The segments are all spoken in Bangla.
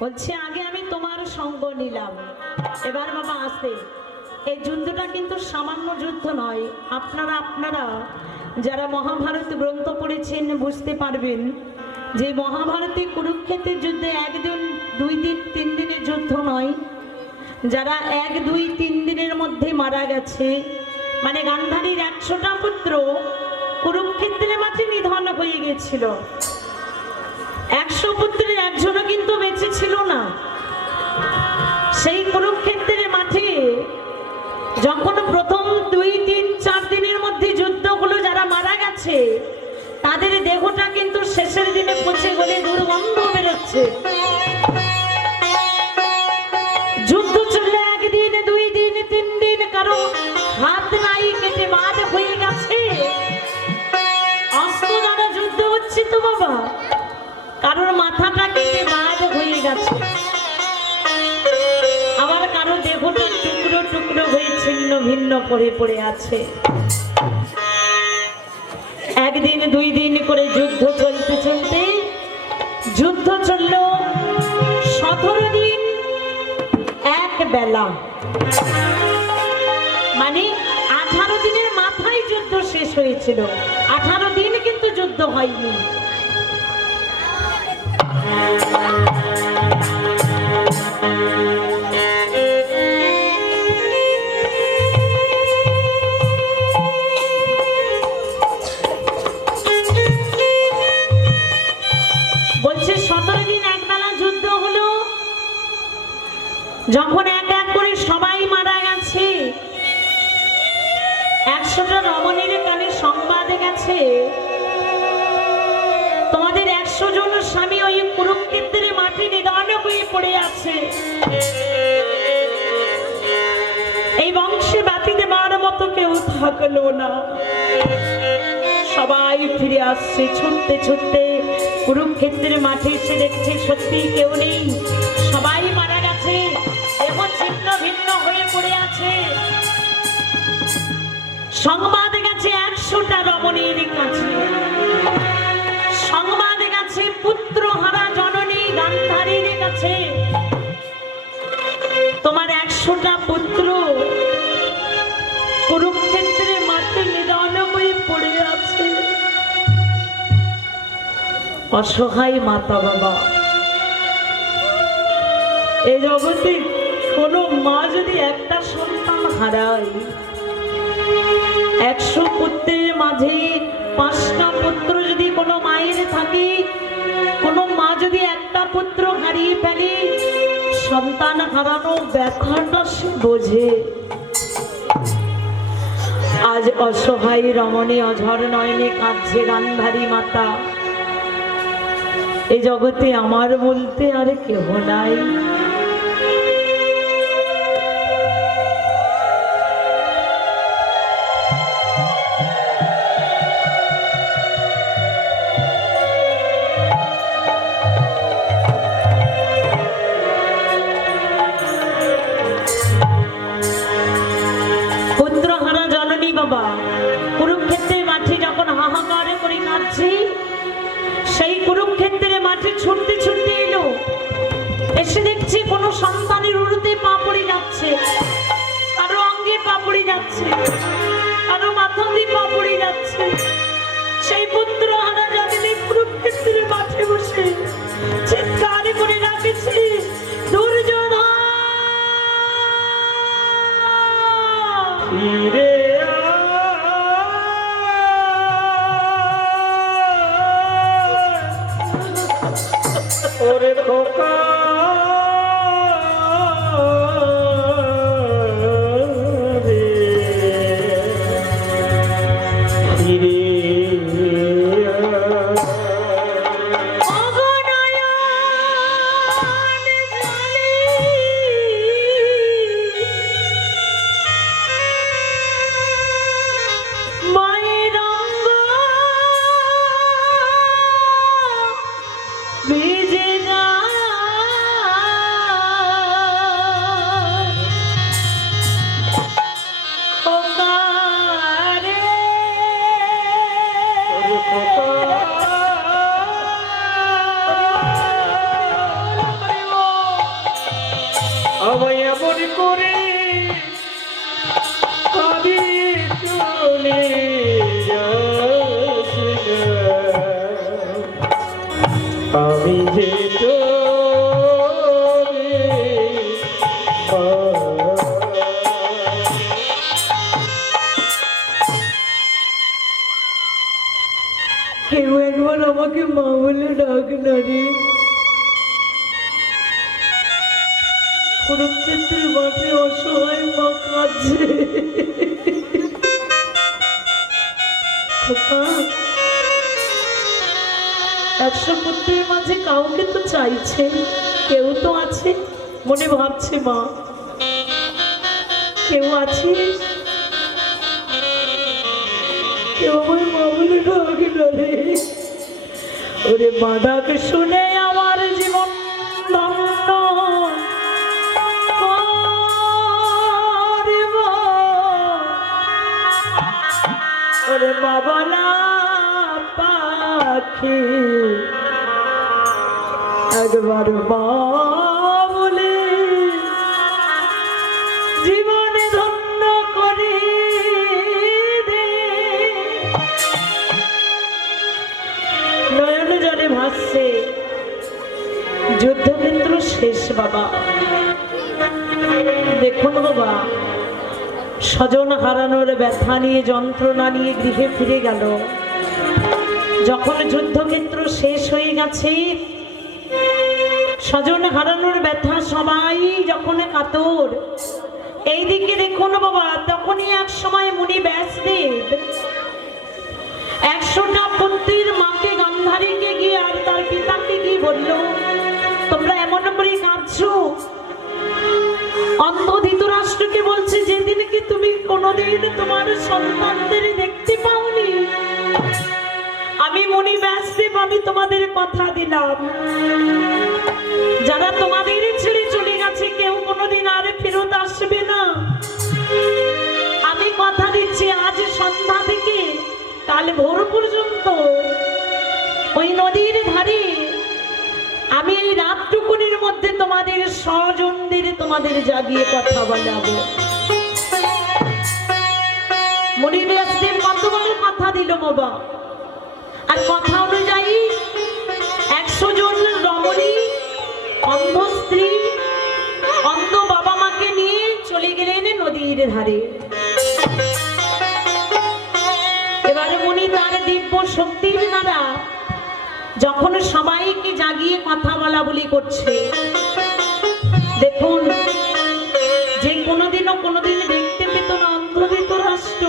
বলছে আগে আমি তোমার সঙ্গ নিলাম, এবার বাবা আসতে। এই যুদ্ধটা কিন্তু সামান্য যুদ্ধ নয়। আপনারা যারা মহাভারত গ্রন্থ পড়েছেন বুঝতে পারবেন যে মহাভারতে কুরুক্ষেত্রের যুদ্ধে 1 দিন 2 দিন 3 দিনের যুদ্ধ নয়। যারা 1 2 3 দিনের মধ্যে মারা গেছে, মানে গান্ধারীর 100টা পুত্র কুরুক্ষেত্রের মাঠে নিধন হয়ে গেছিল। 100 পুত্রের একজনও কিন্তু বেঁচে ছিল না। সেই কুরুক্ষেত্রের মাঠে যখন প্রথম 2 3 4 দিনের মধ্যে যুদ্ধ হলো, যারা মারা গেছে তাদের দেহটা কিন্তু শেষের দিনে পচে গলে দুর্গন্ধ বেরোচ্ছে। যুদ্ধ চললে 1 দিন 2 দিন 3 দিন, কারো হাত নাই কেটে বাদ হয়ে গেছে। অস্ত্র দ্বারা যুদ্ধ হচ্ছে তো বাবা, কারোর মাথাটা কেটে বাদ হয়ে গেছে, আবার কারো দেহটা টুকরো টুকরো হয়ে ছিন্ন ভিন্ন করে পড়ে আছে। 1 দিন 2 দিন করে যুদ্ধ চলতে চলতে যুদ্ধ চলল 17 দিন 1 বেলা, মানে 18 দিনের মাথায় যুদ্ধ শেষ হয়েছিল। 18 দিন কিন্তু যুদ্ধ হয়নি। বলছে 17 দিন 1 বেলা যুদ্ধ হলো। যখন 1 1 করে সবাই মারা গেছে, 100টা রমণীর কানে সংবাদ গেছে তোমাদের 100 জন স্বামী ওই কুরুক্ষেত্রের মাঠে নিধন হয়ে পড়ে আছে। এই বংশে বাতি দেওয়ার মতো কেউ থাকলো না। সবাই ফিরে আসছে ছুটতে ছুটতে কুরুক্ষেত্রের মাঠে, এসে দেখছে সত্যি কেউ নেই, সবাই মারা গেছে, দেহ ছিন্ন ভিন্ন হয়ে পড়ে আছে। সংবাদ গেছে 100টা রমণীর কাছে, সংবাদ গেছে পুত্রহারা জননী গান্ধারীর কাছে, তোমার 100টা পুত্র কুরুক্ষেত্রের মাঠে নিধন হয়ে পড়ে আছে। অসহায় মাতা বাবা, এই জগতে কোনো মা যদি একটা সন্তান হারায়, 100 পুত্রের মাঝে 5টা পুত্র যদি কোনো মায়ের থাকে, কোনো মা যদি একটা পুত্র হারিয়ে ফেলে, সন্তান হারানো ব্যথাটা সে বোঝে। আজ অসহায় রমণী অঝর নয়নে কাঁদছে গান্ধারী মাতা। এই জগতে আমার বলতে আর কেহ নাই। পুত্রহারা জননী বাবা কুরুক্ষেত্রের মাঠে যখন হাহাকার করে কাঁদছে, সেই কুরুক্ষেত্রের মাঠে ছুটতে ছুটতে এলো, এসে দেখছি কোনো সন্তানের উরুতে পা পড়ে যাচ্ছে, কারো অঙ্গে পা পড়ে যাচ্ছে, কারো মাথা দিয়ে পা পড়ে যাচ্ছে। সেই পুত্রহারা জননী কুরুক্ষেত্রের মাঠে বসে চিৎকার করে ডাকছে, দুর্যোধন ফিরে ওরে খোকা রে, ফিরে ভিজে যায় করে কবি চলে যাস আমি যে কেউ একবার আমাকে মা বলে ডাক না রে। কুরুক্ষেত্রের মাঠে অসহায় মা কাঁদছে। খোকা, 100 পুত্রের মাঝে কাউকে তো চাইছে, কেউ তো আছে মনে ভাবছে মা, কেউ আছে, কেউ আমার মা বলে ডাকে না রে। ওরে মা ডাক শুনে আমার জীবন ধন্য করব। ওরে মা বলা পাখি একবার মা বলে জীবনে ধন্য করে দে। নয়ন জলে ভাসছে যুদ্ধক্ষেত্র শেষ বাবা। দেখুন বাবা, স্বজন হারানোর ব্যথা নিয়ে যন্ত্রণা নিয়ে গৃহে ফিরে গেল। যখন যুদ্ধক্ষেত্র শেষ হয়ে গেছে, স্বজন হারানোর ব্যথা সবাই যখন কাতর, এইদিকে দেখুন বাবা, তখনই এক সময় মুনি ব্যাসদেব 100টা পুত্রের মাকে গান্ধারীকে গিয়ে আর তার পিতাকে গিয়ে বলল, তোমরা এমন করে কাঁদছো। অন্ধ ধৃতরাষ্ট্রকে বলছে, যেদিনকে তুমি কোনোদিন তোমার সন্তানদের দেখতে পাওনি, আমি মুনি ব্যাসদেব আমি তোমাদের কথা দিলাম, যারা তোমাদের ছেড়ে চলে গেছে কেউ কোনোদিন আর ফেরত আসবে না। আমি কথা দিচ্ছি, আজ সন্ধ্যা থেকে কাল ভোর পর্যন্ত ওই নদীর ধারে আমি এই রাতটুকুনির মধ্যে তোমাদের স্বজনদের তোমাদের জাগিয়ে কথা বলাবো। মুনি ব্যাসদেব কতবার কথা দিল বাবা, আর কথা অনুযায়ী 100 জন রমণী, অন্ধ স্ত্রী, অন্ধ বাবা মাকে নিয়ে চলে গেলেন নদীর ধারে। এবারে মুনি তার দিব্য শক্তির দ্বারা যখন সবাইকে জাগিয়ে কথা বলা বলি করছে, দেখুন যে কোনোদিন দেখতে পেত না অন্ধ ধৃতরাষ্ট্র,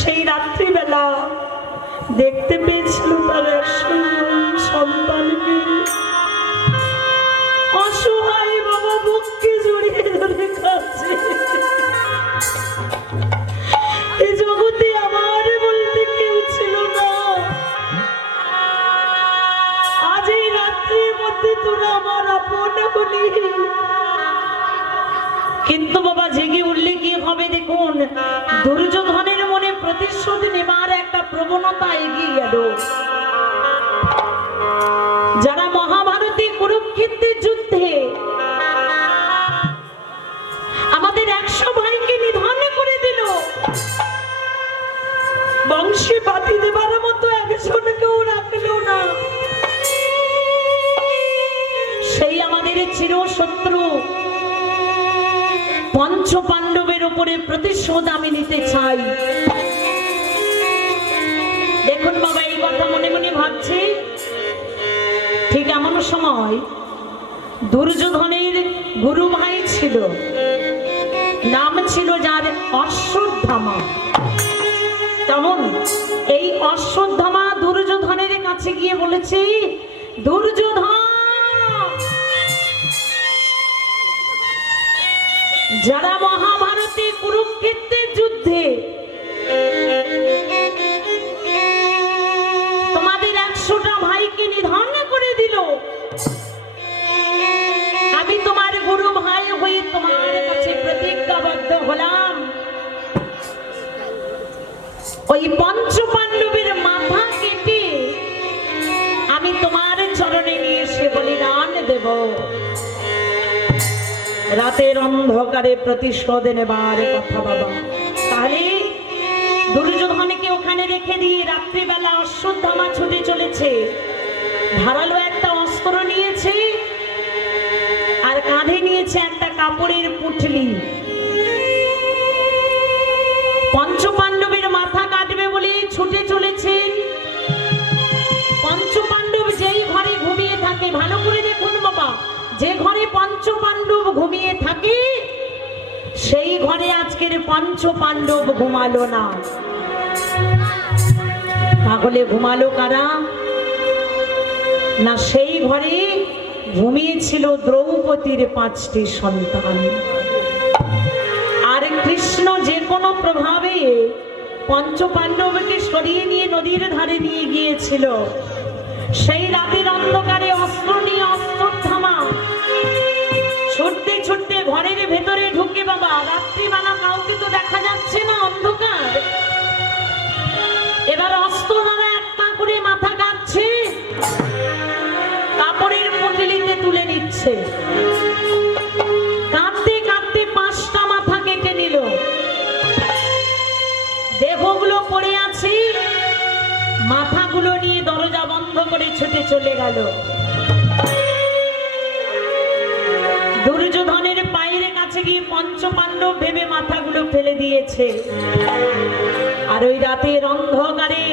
সেই রাত্রিবেলা দেখতে পেয়েছিল তার 100 জন সন্তানকে। অসহায় বাবা বুককে জড়িয়ে ধরে কাঁদছে। এই জগতে আমার বলতে কেউ ছিল না, আজ এই রাত্রির মধ্যে তোরা আমার আপন হলি। কিন্তু বাবা জেগে উঠলে কি হবে দেখুন, দুর্যোধনের মনে প্রতিশোধ নেবার একটা প্রবণতা এগিয়ে গেল। যারা মহাভারতে কুরুক্ষেত্রের যুদ্ধে আমাদের 100 ভাইকে নিধন করে দিল, বংশে বাতি দেবার মতো একজনকেও রাখলো না, সেই আমাদের চিরশত্রু পঞ্চ পাণ্ডবের উপরে প্রতিশোধ আমি নিতে চাই। দেখুন বাবা, এই কথা মনে মনে ভাবছি। ঠিক এমন সময় দুর্যোধনের গুরু ভাই ছিল, নাম ছিল যার অশ্বত্থামা। তেমন এই অশ্বত্থামা দুর্যোধনের কাছে গিয়ে বলেছে, দুর্যোধন, যারা মহাভারতে কুরুক্ষেত্রের যুদ্ধে তোমাদের 100টা ভাইকে নিধন করে দিল, আমি তোমার গুরু ভাই হয়ে তোমার কাছে প্রতিজ্ঞাবদ্ধ হলাম, ওই পঞ্চ পাণ্ডবের মাথা কেটে আমি তোমার চরণে নিয়ে এসে বলিদান দেব। রাতের অন্ধকারে প্রতিশোধ নেবার কথা বাবা। তাহলে দুর্যোধনকে ওখানে রেখে দিয়ে রাত্রিবেলা অশ্বত্থামা ছুটে চলেছে, ধারালো একটা অস্ত্র নিয়েছে আর কাঁধে নিয়েছে একটা কাপড়ের পুঁটলি। পঞ্চপাণ্ডবের মাথা কাটবে বলে ছুটে চলেছেন। পঞ্চপাণ্ডব যেই ঘরে ঘুমিয়ে থাকে, ভালো করে দেখুন বাবা, যে ঘরে পঞ্চপাণ্ডব ঘুমিয়ে থাকে সেই ঘরে আজকের পঞ্চপাণ্ডব ঘুমালো না। তাহলে ঘুমালো কারা? না, সেই ঘরে ঘুমিয়েছিল দ্রৌপদীর 5টি সন্তান। আর কৃষ্ণ যে কোনো প্রভাবে পঞ্চপাণ্ডবকে সরিয়ে নিয়ে নদীর ধারে নিয়ে গিয়েছিল। সেই রাতের অন্ধকারে অস্ত্র নিয়ে অশ্বত্থামা ছুটতে ছুটতে ঘরের ভেতরে ঢুকে বাবা, রাত্রিবেলা কাউকে তো দেখা যাচ্ছে না, অন্ধকার। এবার অস্ত্র দ্বারা একটা করে মাথা কাটছে, কাপড়ের পুঁটলিতে তুলে নিচ্ছে। কাঁদতে কাঁদতে 5টা মাথা কেটে নিল। দেহগুলো পড়ে আছে, মাথাগুলো নিয়ে দরজা বন্ধ করে ছুটে চলে গেল। দুর্যোধনের পায়ের কাছে গিয়ে পঞ্চপাণ্ডব ভেবে মাথাগুলো ফেলে দিয়েছে। আর ওই রাতের অন্ধকারে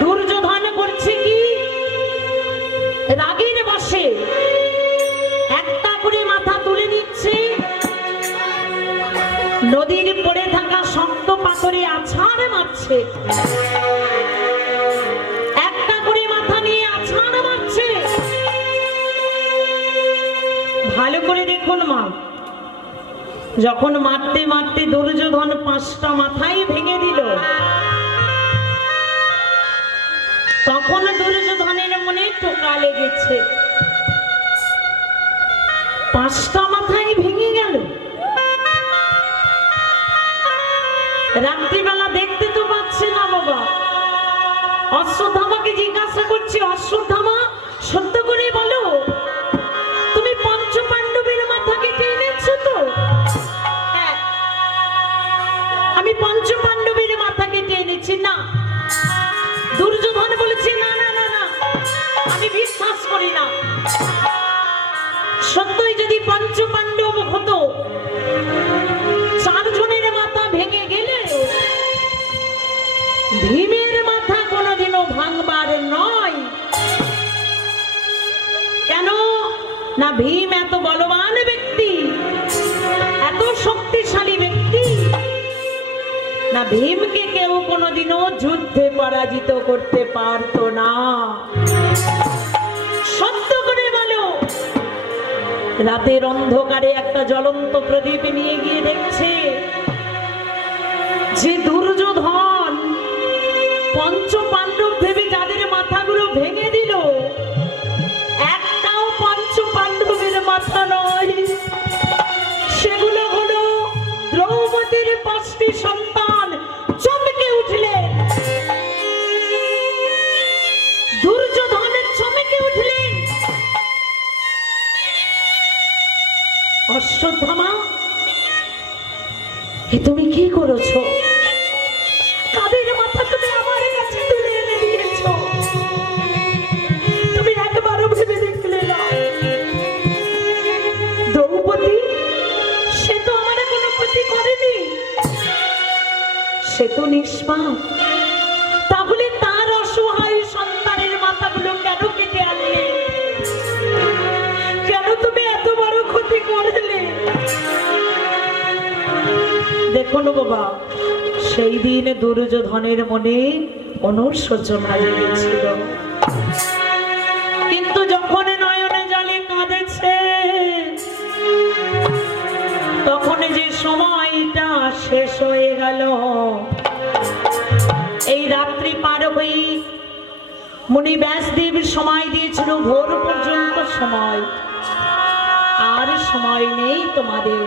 দুর্যোধন করছে কি, রাগের বশে একটা করে মাথা তুলে নিচ্ছে, নদীর পড়ে থাকা শক্ত পাথরে আছাড় মারছে। একটা করে মাথা নিয়ে আছাড় মারছে। ভালো করে দেখুন মা, যখন মারতে মারতে দুর্যোধন 5টা মাথাই ভেঙে দিল, তখন দুর্যোধনের মনে টোকা লেগেছে। 5টা মাথাই ভেঙে গেল। রাত্রিবেলা দেখতে তো পাচ্ছে না বাবা। অশ্বত্থামাকে জিজ্ঞাসা করছে, অশ্বত্থামা সত্য করে বলো, তুমি পঞ্চপাণ্ডবের মাথা কেটে এনেছো তো? হ্যাঁ, আমি পঞ্চপাণ্ডবের মাথা কেটে এনেছি। না, দুর্যোধন বলেছে না না না না, আমি বিশ্বাস করি না। সত্যই যদি পঞ্চপাণ্ডব হতো, 4 জনের মাথা ভেঙে গেলে ভীমের মাথা কোনোদিনও ভাঙবার নয়। কেন না, ভীম এত বলবান ব্যক্তি, এত শক্তিশালী ব্যক্তি না, ভীমকে কেউ কোনোদিনও যুদ্ধে পরাজিত করতে পারতো না। সত্য করে বলো। রাতের অন্ধকারে একটা জ্বলন্ত প্রদীপ নিয়ে গিয়ে দেখছে যে দুর্যোধন পঞ্চপাণ্ডব ভেবে যাদের মাথাগুলো ভেঙে দিল, একটাও পঞ্চপাণ্ডবের মাথা নয়, সেগুলো হলো দ্রৌপদীর 5টি সন্তান। চমকে উঠলেন দুর্যোধনের, চমকে উঠলেন। অশ্বত্থামা, এ তুমি কি করেছো? কাদের মাথা তুমি আমার কাছে তুলে এনে দিয়েছো? তুমি একবারও ভেবে দেখলে না? দ্রৌপদী, সে তো আমার কোনো ক্ষতি করেনি, সে তো নিষ্পাপ। তাহলে তার অসহায় সন্তানের মাথাগুলো কেন কেটে আনলে? কেন তুমি এত বড় ক্ষতি করলে? দেখুন বাবা, সেই দিন দুর্যোধনের মনে অনুশোচনা জেগেছিল, কিন্তু যখন নয়নে জলে কাঁদেছে, তখন যে সময়টা শেষ হয়ে গেল। এই রাত্রি পার হয়ে মুনি ব্যাসদেব সময় দিয়েছিল ভোর পর্যন্ত সময়। আর সময় নেই তোমাদের,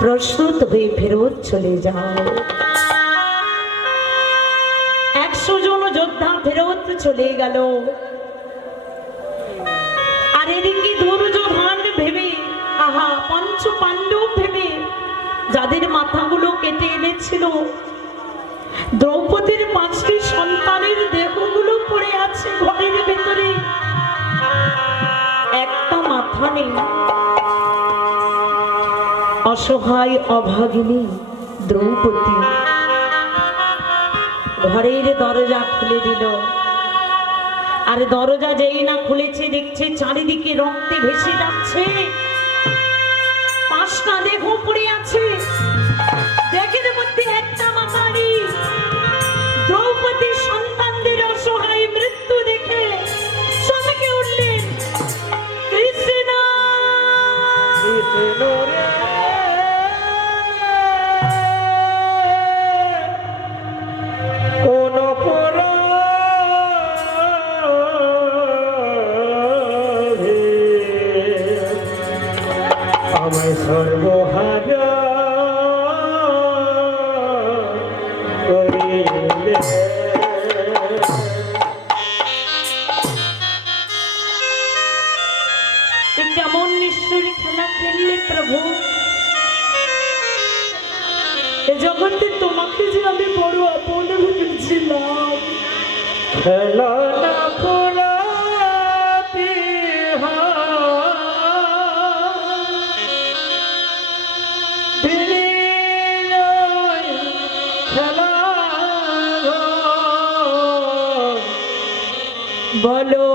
প্রস্তুত হয়ে ফেরত চলে যাও। 100 জন যোদ্ধা ফেরত চলে গেল। আর এদিকে দুর্যোধন ভেবে পাঁচ পাণ্ডব ভেবে যাদের মাথাগুলো কেটে এনেছিল, দ্রৌপদীর পাঁচটি সন্তানের দেহগুলো পড়ে আছে ঘরের ভেতরে, একটা মাথা নেই। অসহায় অভাগিনী দ্রৌপদী ঘরের দরজা খুলে দিল। আর দরজা যেই না খুলেছে, দেখছে চারিদিকে রক্তে ভেসে যাচ্ছে, পাঁচটা দেহ পড়ে আছে, দেখের মধ্যে একটা মাথা নেই। দ্রৌপদীর সন্তানদের অসহায় মৃত্যু দেখে চমকে উঠলেন, কৃষ্ণ কৃষ্ণ রে কোন অপরাধে আমায় সর্বহারা করিলে। এ কেমন নিষ্ঠুরী খেলা খেললে প্রভু? এ জগতে তোমাকে যে আমি বড় আপন ভেবেছিলাম, খেলা না পোড়াতে খেলা বলো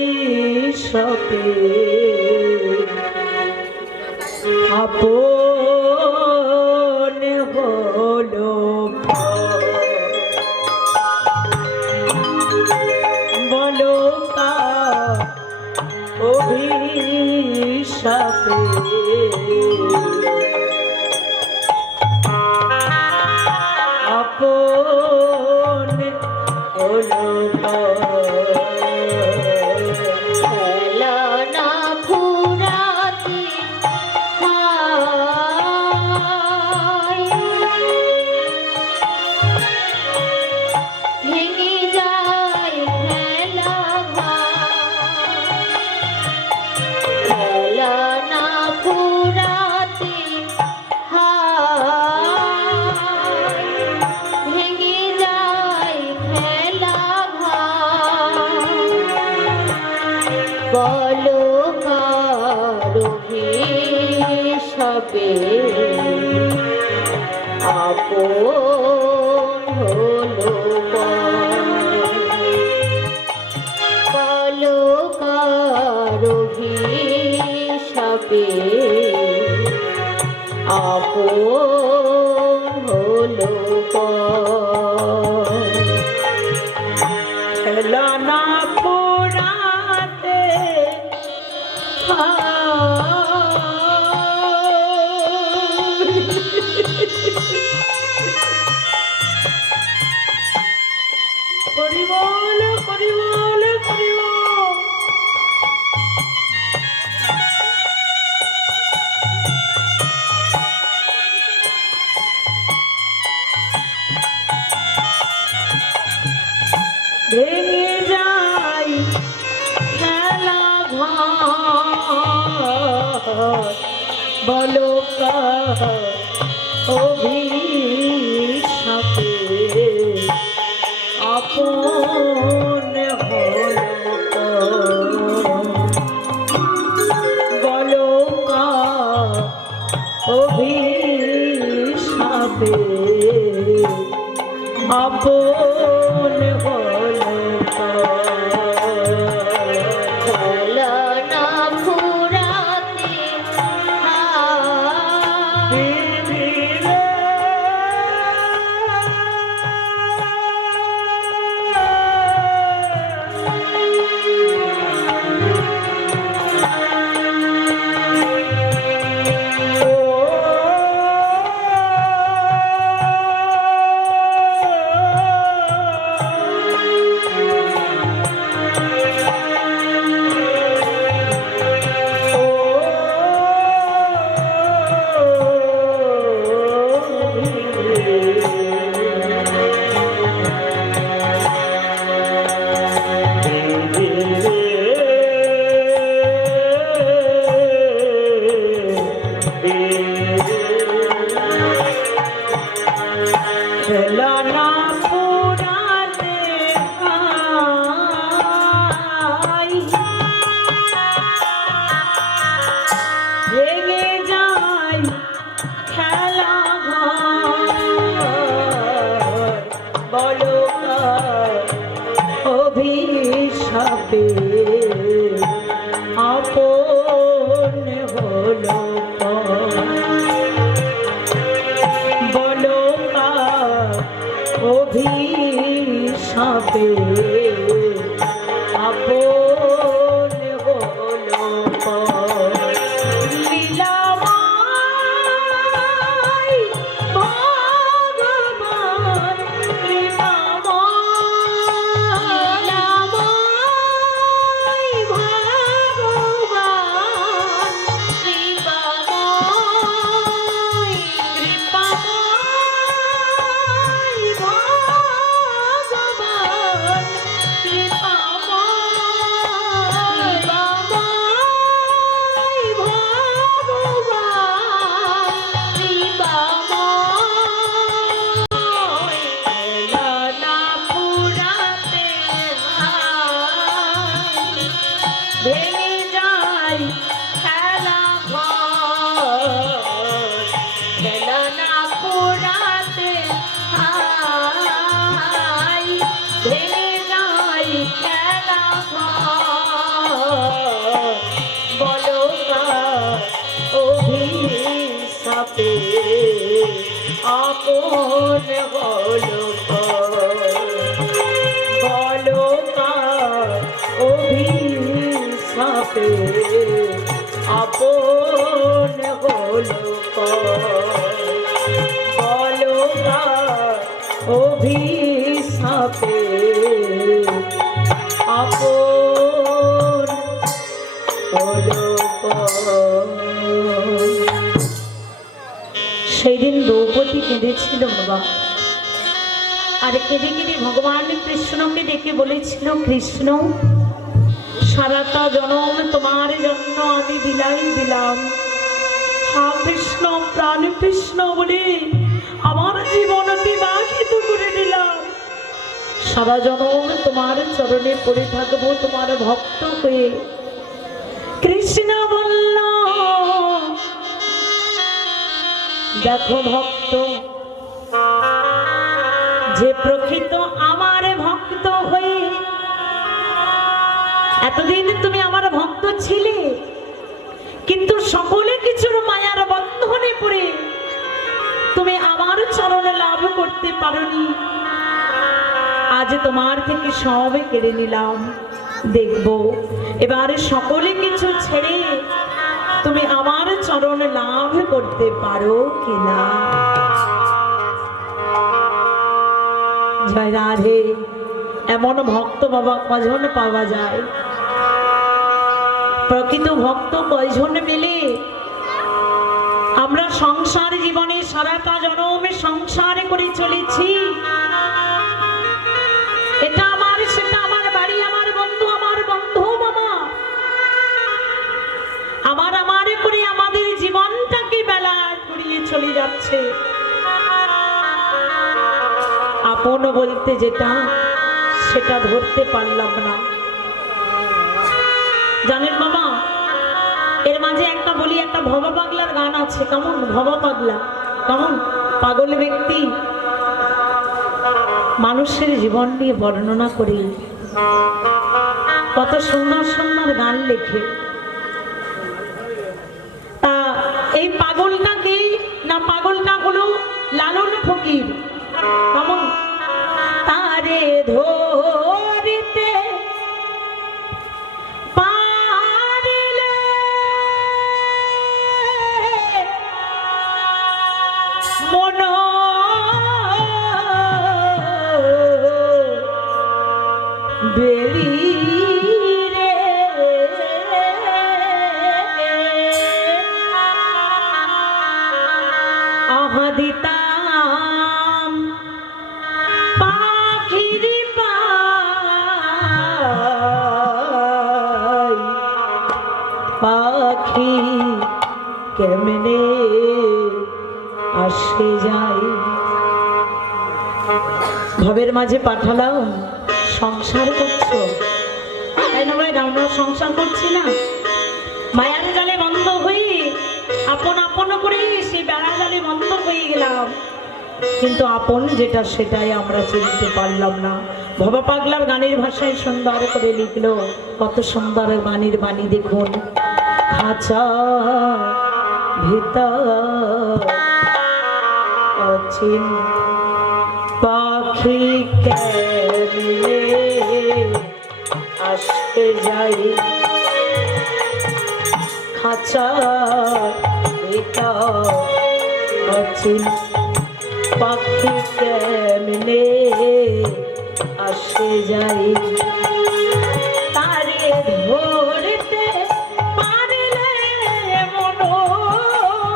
অভিশাপে আপন হলো, বলো অভিশাপে আপন হলো। বলো কারো হিসাবে আপন হলো, বলো কারো হিসাবে আপন হলো। খেলা না পোড়াতে হরিবল হরিবল হরিবল। ভেঙে যায় খেলা ঘর, বলো অভিশাপে আপন হলো, বলো অভিশাপে আপন হলো। খেলা না ফুরাতে সাপে আপন হলো বলো কার অভিশাপে আপন হলো লীলাময় ভগবান কৃপাময় লীলাময় ভগবান কৃপাময় কৃপাময় ভগবান কৃপাময় ভেঙে যায় খেলা ঘর খেলা না পুরাতে হাই ভেঙে যায় খেলা ঘর বলো কার অভিশাপে আপন হলো বলো কার অভিশাপে আপন হলো বলো কার অভিশাপে আপন হলো সেই দিন দ্রৌপদী কেঁদেছিল বাবা, আর কেঁদে কেঁদে ভগবান কৃষ্ণকে ডেকে বলেছিল, কৃষ্ণ সারাটা জনম তোমার জন্য আমি বিলাই দিলাম, হা কৃষ্ণ প্রাণ কৃষ্ণ বলে আমার জীবন অতিবাহিত করে দিলাম, সারা জনম তোমার চরণে পড়ে থাকবো তোমার ভক্ত হয়ে। কৃষ্ণ বলল, দেখো ভক্ত, যে প্রকৃত আমার ভক্ত হয়ে এতদিন তুমি আমার ভক্ত ছিলে, কিন্তু সকলে কিছুর মায়ার বন্ধনে পড়ে তুমি আমার চরণে লাভ করতে পারোনি, আজ তোমার থেকে সব কেড়ে নিলাম, দেখবো এবারে সকলে কিছু ছেড়ে তুমি আমার চরণ লাভ করতে পারো কিনা। জয় রাধে। এমন ভক্ত বাবা কজন পাওয়া যায়, প্রকৃত ভক্ত কয়জন মেলে। আমরা সংসার জীবনে সারাটা জনমে সংসার করে চলেছি, এটা আমার সেটা আমার বাড়ি আমার বন্ধু বাবা, আমার করে আমাদের জীবনটাকে বেলা ঘুরিয়ে চলে যাচ্ছে। আপন বলতে যেটা সেটা ধরতে পারলাম না। জানেন বাবা, এর মাঝে একটা বলি, একটা ভবা পাগলার গান আছে। কেমন ভবা পাগলা, কেমন পাগল ব্যক্তি মানুষের জীবন নিয়ে বর্ণনা করে কত সুন্দর সুন্দর গান লেখে। তা এই পাগলটাকে না, পাগলটা হলো লালন ফকির। কেমন তারে ধরিতে পারিলে মন বেরি রে আহাদিতাম পাখির পাই, পাখি কেমনে আসে যায়। ভবের মাঝে পাঠালাম, সংসার করছো তাই না ভাই? আমরা সংসার করছি না, মায়ার জালে বন্ধ হয়ে আপন আপন করে সে বেড়া জালে বন্ধ হয়ে গেলাম। কিন্তু আপন যেটা সেটাই আমরা চিনতে পারলাম না। ভবা পাগলার গানের ভাষায় সুন্দর করে লিখলো, কত সুন্দর বাণীর বাণী দেখুন। খাঁচা ভিতর অচিন পাখি কেমনে আসতে যাই, খাঁচা ভিতর অচিন পাখি কেমনে আসে যাই, তারে ধরতে পারলে মনোবেরি,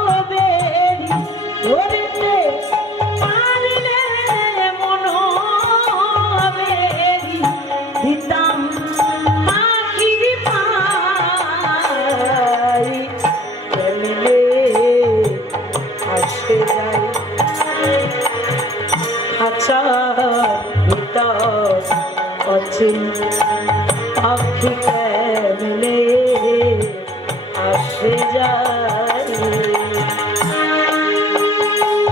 ধরতে পারলে মনোবেরি দিতাম পাখির পাই, কেমনে আসে যাই, খাঁচা ভিতর অচিন পাখি কেমনে আসে যাই।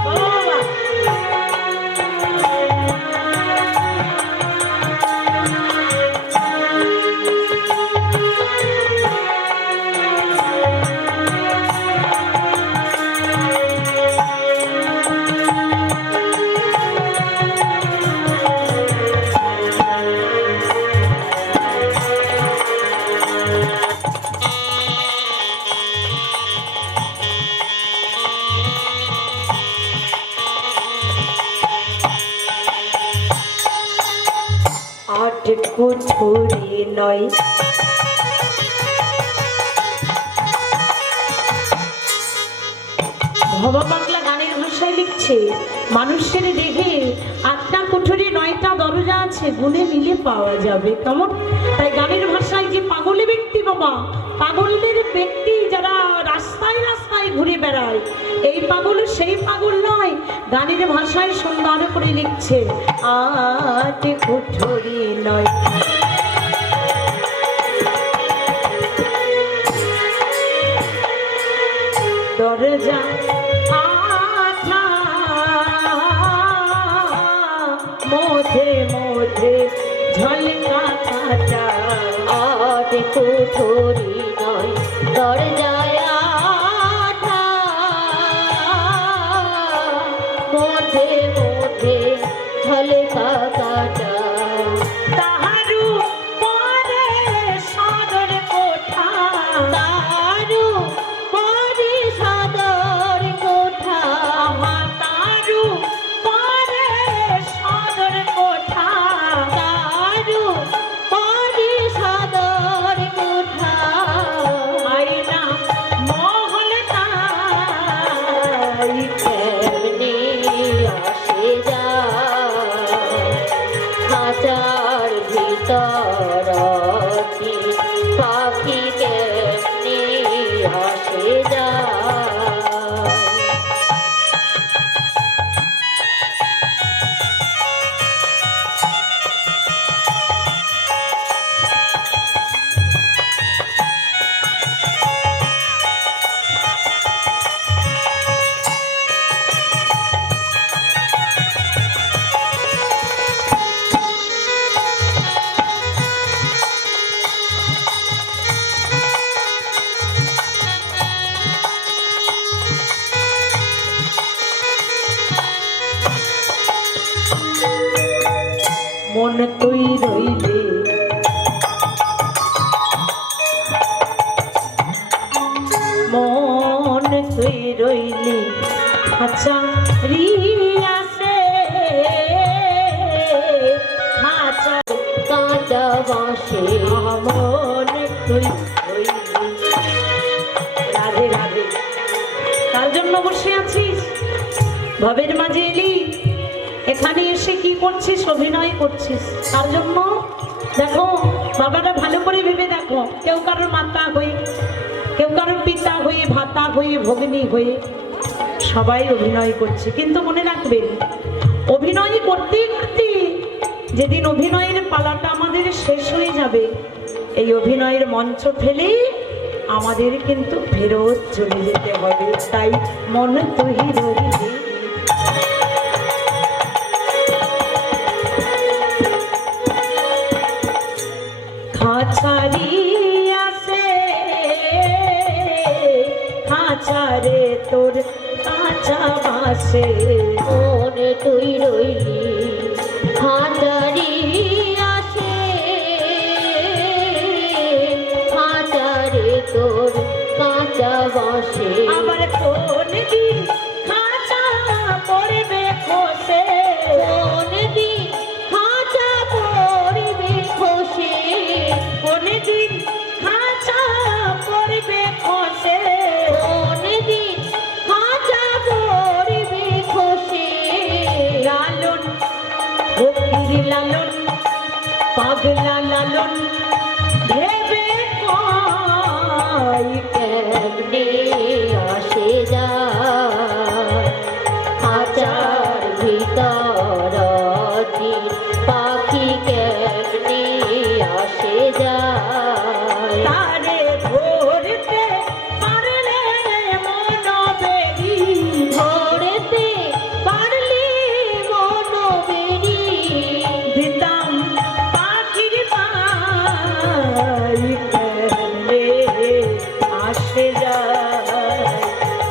বাবা আট কুঠুরি নয় ভবা বাংলা গানের ভাষায় লিখছে, মানুষের দেহে 8টা কুঠুরি 9টা দরজা আছে, গুণে মিলে পাওয়া যাবে কেমন। তাই গানের ভাষায় যে পাগলি ব্যক্তি বাবা, পাগলদের ব্যক্তি যারা রাস্তায় রাস্তায় ঘুরে বেড়ায়, এই পাগল সেই পাগল নয়। গানের ভাষায় সুন্দর করে লিখছে, 8 কুঠুরি নয় দরজা আঠা, মধ্যে মধ্যে ঝলকা কাটা, 8 কুঠুরি নয় দরজায় আঠা, মধ্যে মধ্যে ঝলকা কাটা, তাহারু পরে সদর কোঠা, তারু পরি সদর কোঠা, তাহারু পরে সদর কোঠা, তারু পরি সদর কোঠা, আইনা মহল তাই, কেমনে আসে যায়, খাঁচার ভিতর অচিন পাখি কেমনে আসে যায়। মন তুই রইলে মন তুই রইলি খাঁচা রিয়াসে, খাঁচা কাঁচা বাঁশে মন তুই রইলি। রাধে রাধে, তার জন্য বসে আছিস, ভবের মাঝে এলি, এখানে এসে কি করছিস, অভিনয় করছিস, তার জন্য। দেখো বাবারা ভালো করে ভেবে দেখো, কেউ কারোর মাতা হয়ে, কেউ কারোর পিতা হয়ে, ভাতা হয়ে, ভগিনী হয়ে সবাই অভিনয় করছে। কিন্তু মনে রাখবেন, অভিনয় করতে করতে যেদিন অভিনয়ের পালাটা আমাদের শেষ হয়ে যাবে, এই অভিনয়ের মঞ্চ ফেলে আমাদের কিন্তু ফেরত চলে যেতে হবে। তাই মন তুই রইলি খাঁচারি আসে খাঁচারে তোর কাঁচা বাসে মনে তুই রইলি হাজারি আসে হাজারে তোর কাঁচা বসে আবার কোন দিন খাঁচা পড়বে খসে কোন দিন হাজা পড়বে খসে কোন দিন খাঁচা পড়বে খসে কোন দিন হাজা পড়বে খসে লালন ফকির লালন পাগলা লালন ভেবে কয় কেমনে আসে যায় হাজার ভিতর পাখি কেমনে আসে যায় তারে ধরতে পারলে মন বেরি ধরতে পারলি মন বেরি দিতাম পাখির পাই কেমনে আসে যায়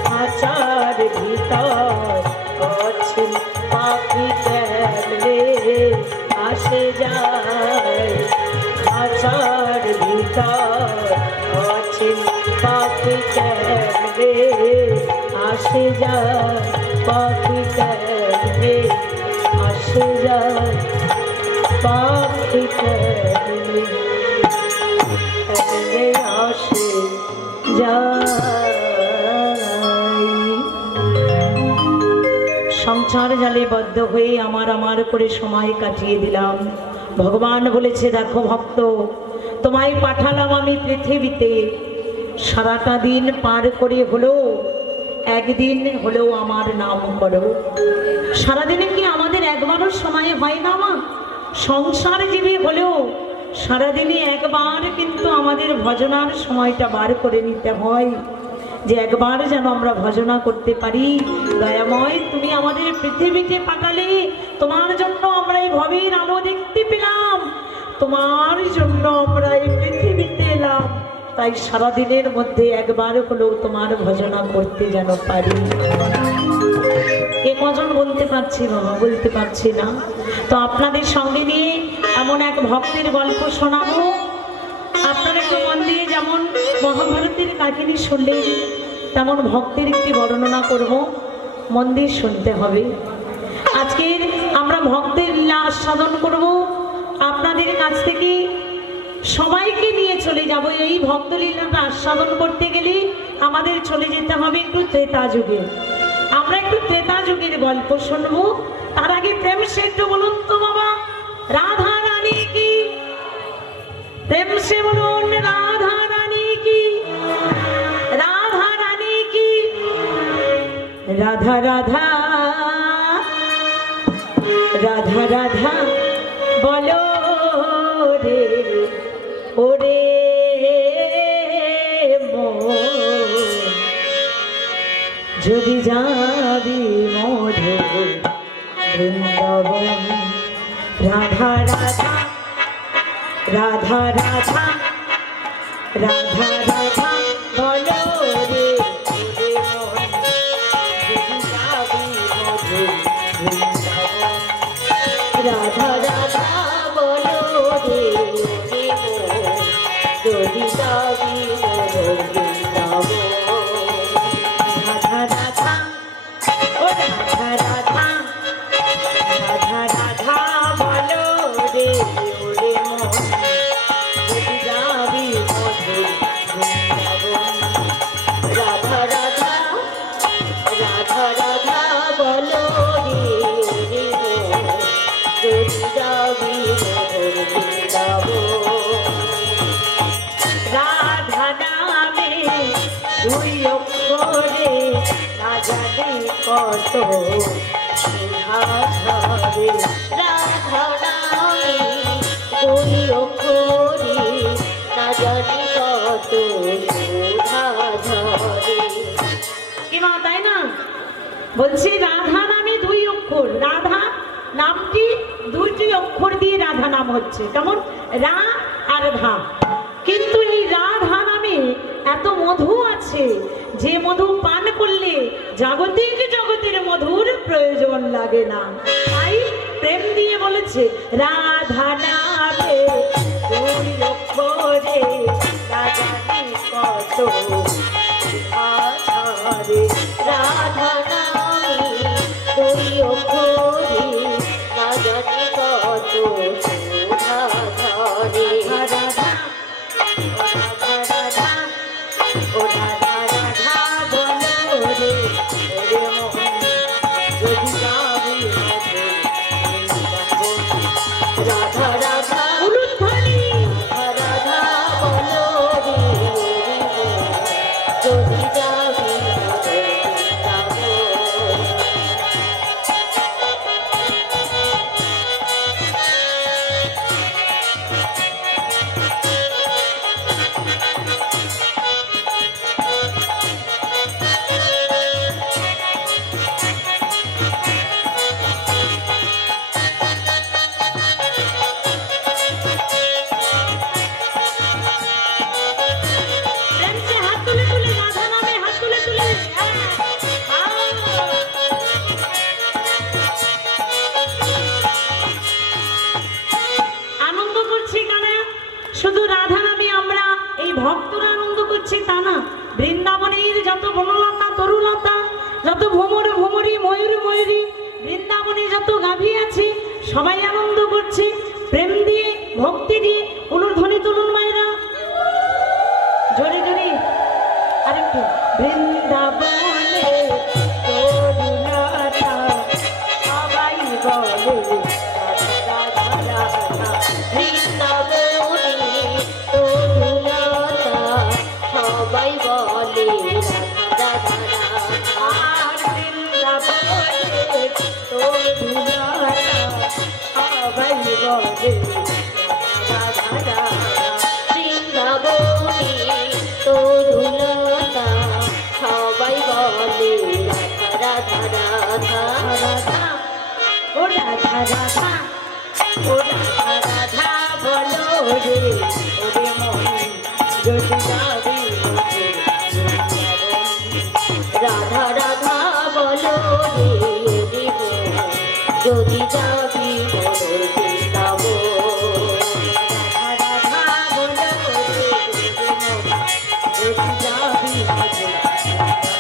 খাঁচার ভিতর অছিন পাখি কেমনে আসে যায় খাঁচার ভিতর অছিন পাখি কেমনে আসে যায় পাখি কেমনে আসে যায় পাখি কেমনে কেমনে আসে যায় সংসার জালে বদ্ধ হয়ে আমার করে সময় কাটিয়ে দিলাম। ভগবান বলেছে দেখো ভক্ত, তোমায় পাঠালাম আমি পৃথিবীতে, সারাটা দিন পার করে হলো একদিন হলেও আমার নাম করো। সারাদিনে কি আমাদের একবারও সময় হয় না মা? সংসার জীবী হলেও সারাদিনে একবার কিন্তু আমাদের ভজনার সময়টা বার করে নিতে হয়, যে একবার যেন আমরা ভজনা করতে পারি। দয়াময় তুমি আমাদের পৃথিবীতে পাঠালে, তোমার জন্য আমরা এই ভবের আলো দেখতে পেলাম, তোমার জন্য আমরা এই পৃথিবীতে এলাম, তাই সারাদিনের মধ্যে একবার হলেও তোমার ভজনা করতে যেন পারি। এ কজন বলতে পারছি বাবা? বলতে পারছি না। তো আপনাদের সঙ্গে নিয়ে এমন এক ভক্তের গল্প শোনাবো। আপনারা একটু মন দিয়ে যেমন মহাভারতের কাহিনী শুনলেন, তেমন ভক্তের একটি বর্ণনা করব, মন দিয়ে শুনতে হবে। আজকের আমরা ভক্তের লীলা আস্বাদন করব, আপনাদের কাছ থেকে সবাইকে নিয়ে চলে যাব। এই ভক্ত লীলাটা আস্বাদন করতে গেলে আমাদের চলে যেতে হবে একটু ত্রেতা যুগে। আমরা একটু ত্রেতা যুগের গল্প শুনবো। তার আগে প্রেম সে একটু বলুন তো বাবা, রাধা রানী কি? প্রেম সে বলুন রাধা রানী কি? রাধা রানী কি? রাধা রাধা রাধা রাধা বলো রে ওরে মন, যদি যাবি মধু বৃন্দাবন। রাধা রাধা রাধা রাধা রাধা রাধা বলো রে ওরে মন, যদি যাবি মধু বৃন্দাবন। রাধা রাধা বলো রে ওরে মন, যদি যাবি মধুর বৃন্দাবন। রাধা রাধা ও রাধা রাধা রাধা রাধা বলো রে ওরে মন, যদি যাবি মধুর বৃন্দাবন। রাধা রাধা রাধা রাধা বলো রে ওরে মন, যদি যাবি মধুর বৃন্দাবন। রাধা নামে দুই অক্ষরে না জানি কত সুধা ঝরে। রাধা নামে দুই অক্ষরে না জানি কত সুধা ঝরে। কি মা, তাই না? বলছি রাধা নামে দুই অক্ষর, রাধা নামটি দুইটি অক্ষর দিয়ে রাধা নাম হচ্ছে। কেমন? রা আর ধা, কিন্তু এই রাধা নামে এত মধু আছে যে মধু পান করলে জাগতিক জগতের মধুর প্রয়োজন লাগে না। তাই প্রেম দিয়ে বলেছে রাধা নামে দুই অক্ষরে না জানি কত আছাড়ে। রাধা নামে দুই অক্ষরে না জানি কত শোভা ধরে। রাধা রাধা ও রাধা রাধা বলো রে ওরে মোহন যদি যাবি রাধা রাধা উলুধ্বনি রাধা বলো রে যদি যাবি প্রেম সে হাত তুলে তুলে রাধা নামে হাত তুলে তুলে আনন্দ করছি কানে শুধু রাধা নামে আমরা এই ভক্তরা আনন্দ করছি তা না, বৃন্দাবনের যত বনলতা তরুলতা, যত ভ্রমর ভ্রমরী ময়ূর ময়ূরী, বৃন্দাবনে যত গাভী আছে সবাই আনন্দ করছে প্রেম দিয়ে ভক্তি দিয়ে। উলুধ্বনি তুলুন মায়েরা জোরে জোরে আরেকটু। বৃন্দাবনে তরুলতা সবাই বলে রাধা রাধা রাধা। বৃন্দাবনে তরুলতা সবাই বলে রাধা রাধা রাধা। আর বৃন্দাবনে তরুলতা সবাই বলে রাধা রাধা রাধা। বৃন্দাবনে তরুলতা সবাই বলে রাধা রাধা রাধা। রাধা ও রাধা রাধা ও রাধা রাধা বলো রে ওরে মন যদি যাবি রাধা রাধা বলো রে দেব যদি যাবি মোর বৃন্দাবন। রাধা রাধা বলো রে ওরে মন যদি যাবি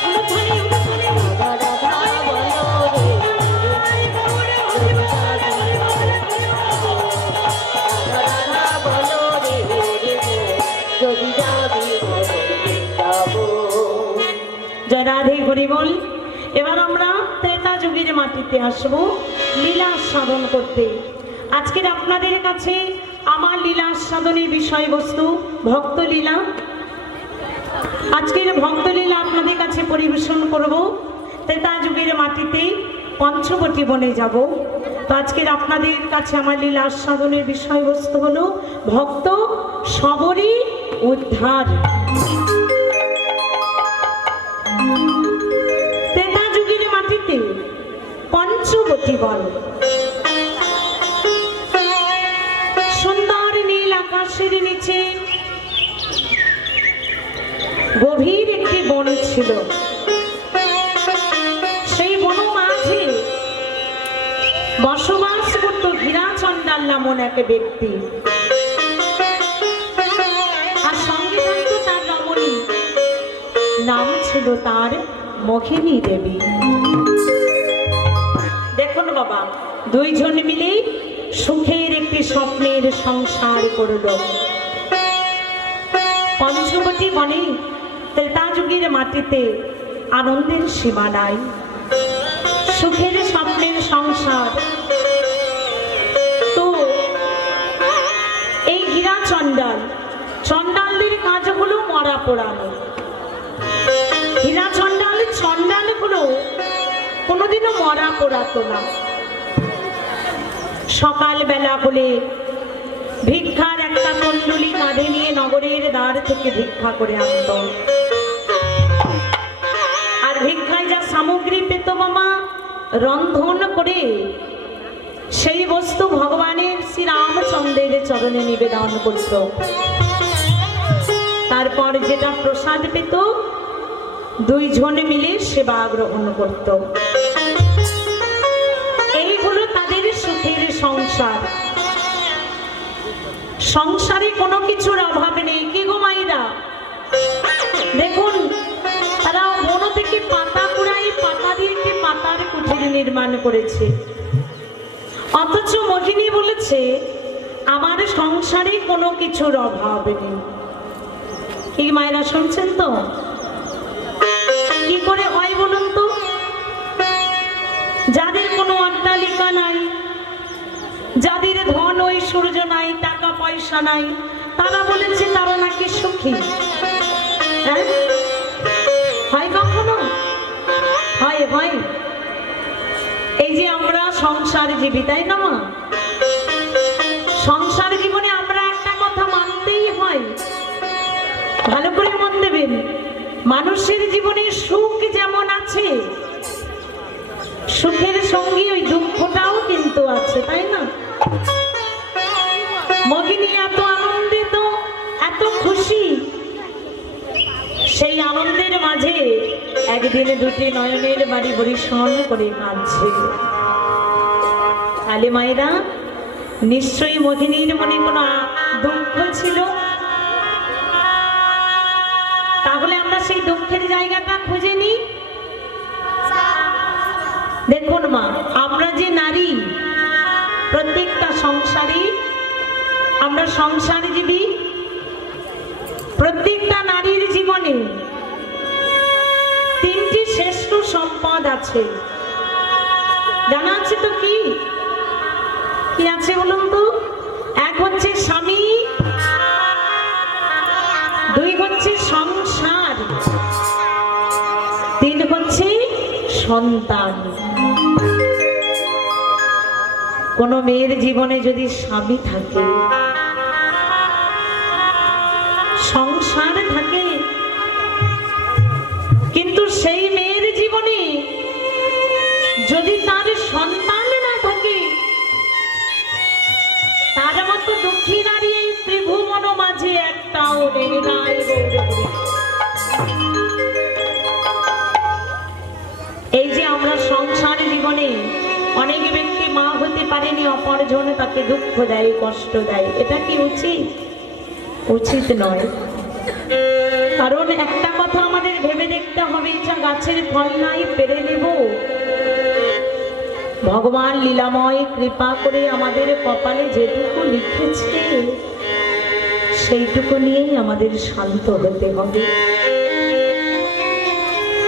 উলুধ্বনি উলুধ্বনি রাধা রাধা বলো রে রাধা রাধা বলো রে দেব যদি যাবি মোর বৃন্দাবন। জয় রাধে হরি বল। এবার আমরা ত্রেতা যুগের মাটিতে আসব লীলা সাধন করতে। আজকের আপনাদের কাছে আমার লীলা সাধনের বিষয়বস্তু ভক্ত লীলা। আজকের ভক্ত লীলা আপনাদের কাছে পরিবেশন করব। ত্রেতা যুগের মাটিতে পঞ্চবটী বনে যাব। তো আজকের আপনাদের কাছে আমার লীলা সাধনের বিষয়বস্তু হলো ভক্ত সবরী উদ্ধার। ত্রেতা যুগের মাটিতে পঞ্চবটী বন, সুন্দর নীল আকাশের নিচে গভীর একটি বন ছিল। সেই বন মাঝে বসবাস করত হীরাচন্ডাল নামন এক ব্যক্তি, আর সঙ্গে থাকতো তার রমণী, নাম ছিল তার মোহিনী দেবী। দেখুন বাবা, দুইজন মিলে সুখের একটি স্বপ্নের সংসার করল। পঞ্চবটী বনে ত্রেতা যুগের মাটিতে আনন্দের সীমা নাই, সুখের স্বপ্নের সংসার। তো এই হীরাচন্ডাল, চন্ডালদের কাজ হলো মরা পোড়ানো। হীরাচন্ডাল চন্ডাল গুলো কোনোদিনও মরা পোড়াতো না। সকালবেলা হলে ভিক্ষার একটা কুণ্ডলি কাঁধে নিয়ে নগরের দ্বার থেকে ভিক্ষা করে আনত, আর ভিক্ষায় যা সামগ্রী পেত মামা রন্ধন করে সেই বস্তু ভগবানের শ্রীরামচন্দ্রের চরণে নিবেদন করত। তারপর যেটা প্রসাদ পেত দুইজন মিলে সেবা গ্রহণ করত। এইগুলো তাদের সুখের সংসার। সংসারে কোনো কিছুর অভাব নেই। কি গো মাইরা, দেখুন তারা বন থেকে পাতা কুড়াই, পাতা দিয়ে একটি পাতার কুঠির নির্মাণ করেছে। অথচ মোহিনী বলেছে আমার সংসারে কোনো কিছুর অভাব নেই। কি মায়েরা শুনছেন তো? কি করে হয় বলুন তো? যাদের কোনো অট্টালিকা নাই, যাদের ধন ঐশ্বর্য নাই, টাকা পয়সা নাই, তারা বলেছে তারা নাকি সুখী। হ্যাঁ, হয় কখনো? হয় হয়। এই যে আমরা সংসার জীবী, তাই না মা? সংসার জীবনে আমরা একটা কথা মানতেই হয়, ভালো করে মন দেবেন। মানুষের জীবনে সুখ যেমন আছে, সুখের সঙ্গে ওই দুঃখটাও কিন্তু আছে, তাই না? মোহিনী এত আনন্দিত, এত খুশি, সেই আনন্দের মাঝে একদিন দুটি নয়নের বাড়ি পরিশন করে কাঁদছে। তাহলে মায়েরা নিশ্চয়ই মোহিনীর মনে কোনো দুঃখ ছিল। তাহলে আমরা সেই দুঃখের জায়গাটা খুঁজে নিই। দেখুন মা, আমরা যে নারী, প্রত্যেকটা সংসারী, আমরা সংসারজীবী, প্রত্যেকটা নারীর জীবনে তিনটি শ্রেষ্ঠ সম্পদ আছে। জানা আছে তো? কি কি আছে বলুন তো? এক হচ্ছে স্বামী, দুই হচ্ছে সংসার, তিন হচ্ছে সন্তান। কোন মেয়ের জীবনে যদি স্বামী থাকে, সংসার থাকে, কিন্তু সেই মেয়ের জীবনে যদি তার সন্তান না থাকে, তার মতো দুঃখী নারী এই ত্রিভুবন মাঝে একটাও নেই। নাই গৌরবী। এই যে আমরা সংসার জীবনে অনেক ব্যক্তি মা হতে পারেনি, অপরজন তাকে দুঃখ দেয়, কষ্ট দেয়, এটা কি উচিত? উচিত নয়। কারণ একটা কথা আমাদের ভেবে দেখতে হবে, যা গাছের ফল নাই পেরে নেব। ভগবান লীলাময় কৃপা করে আমাদের কপালে যেটুকু লিখেছে সেইটুকু নিয়েই আমাদের শান্ত হতে হবে।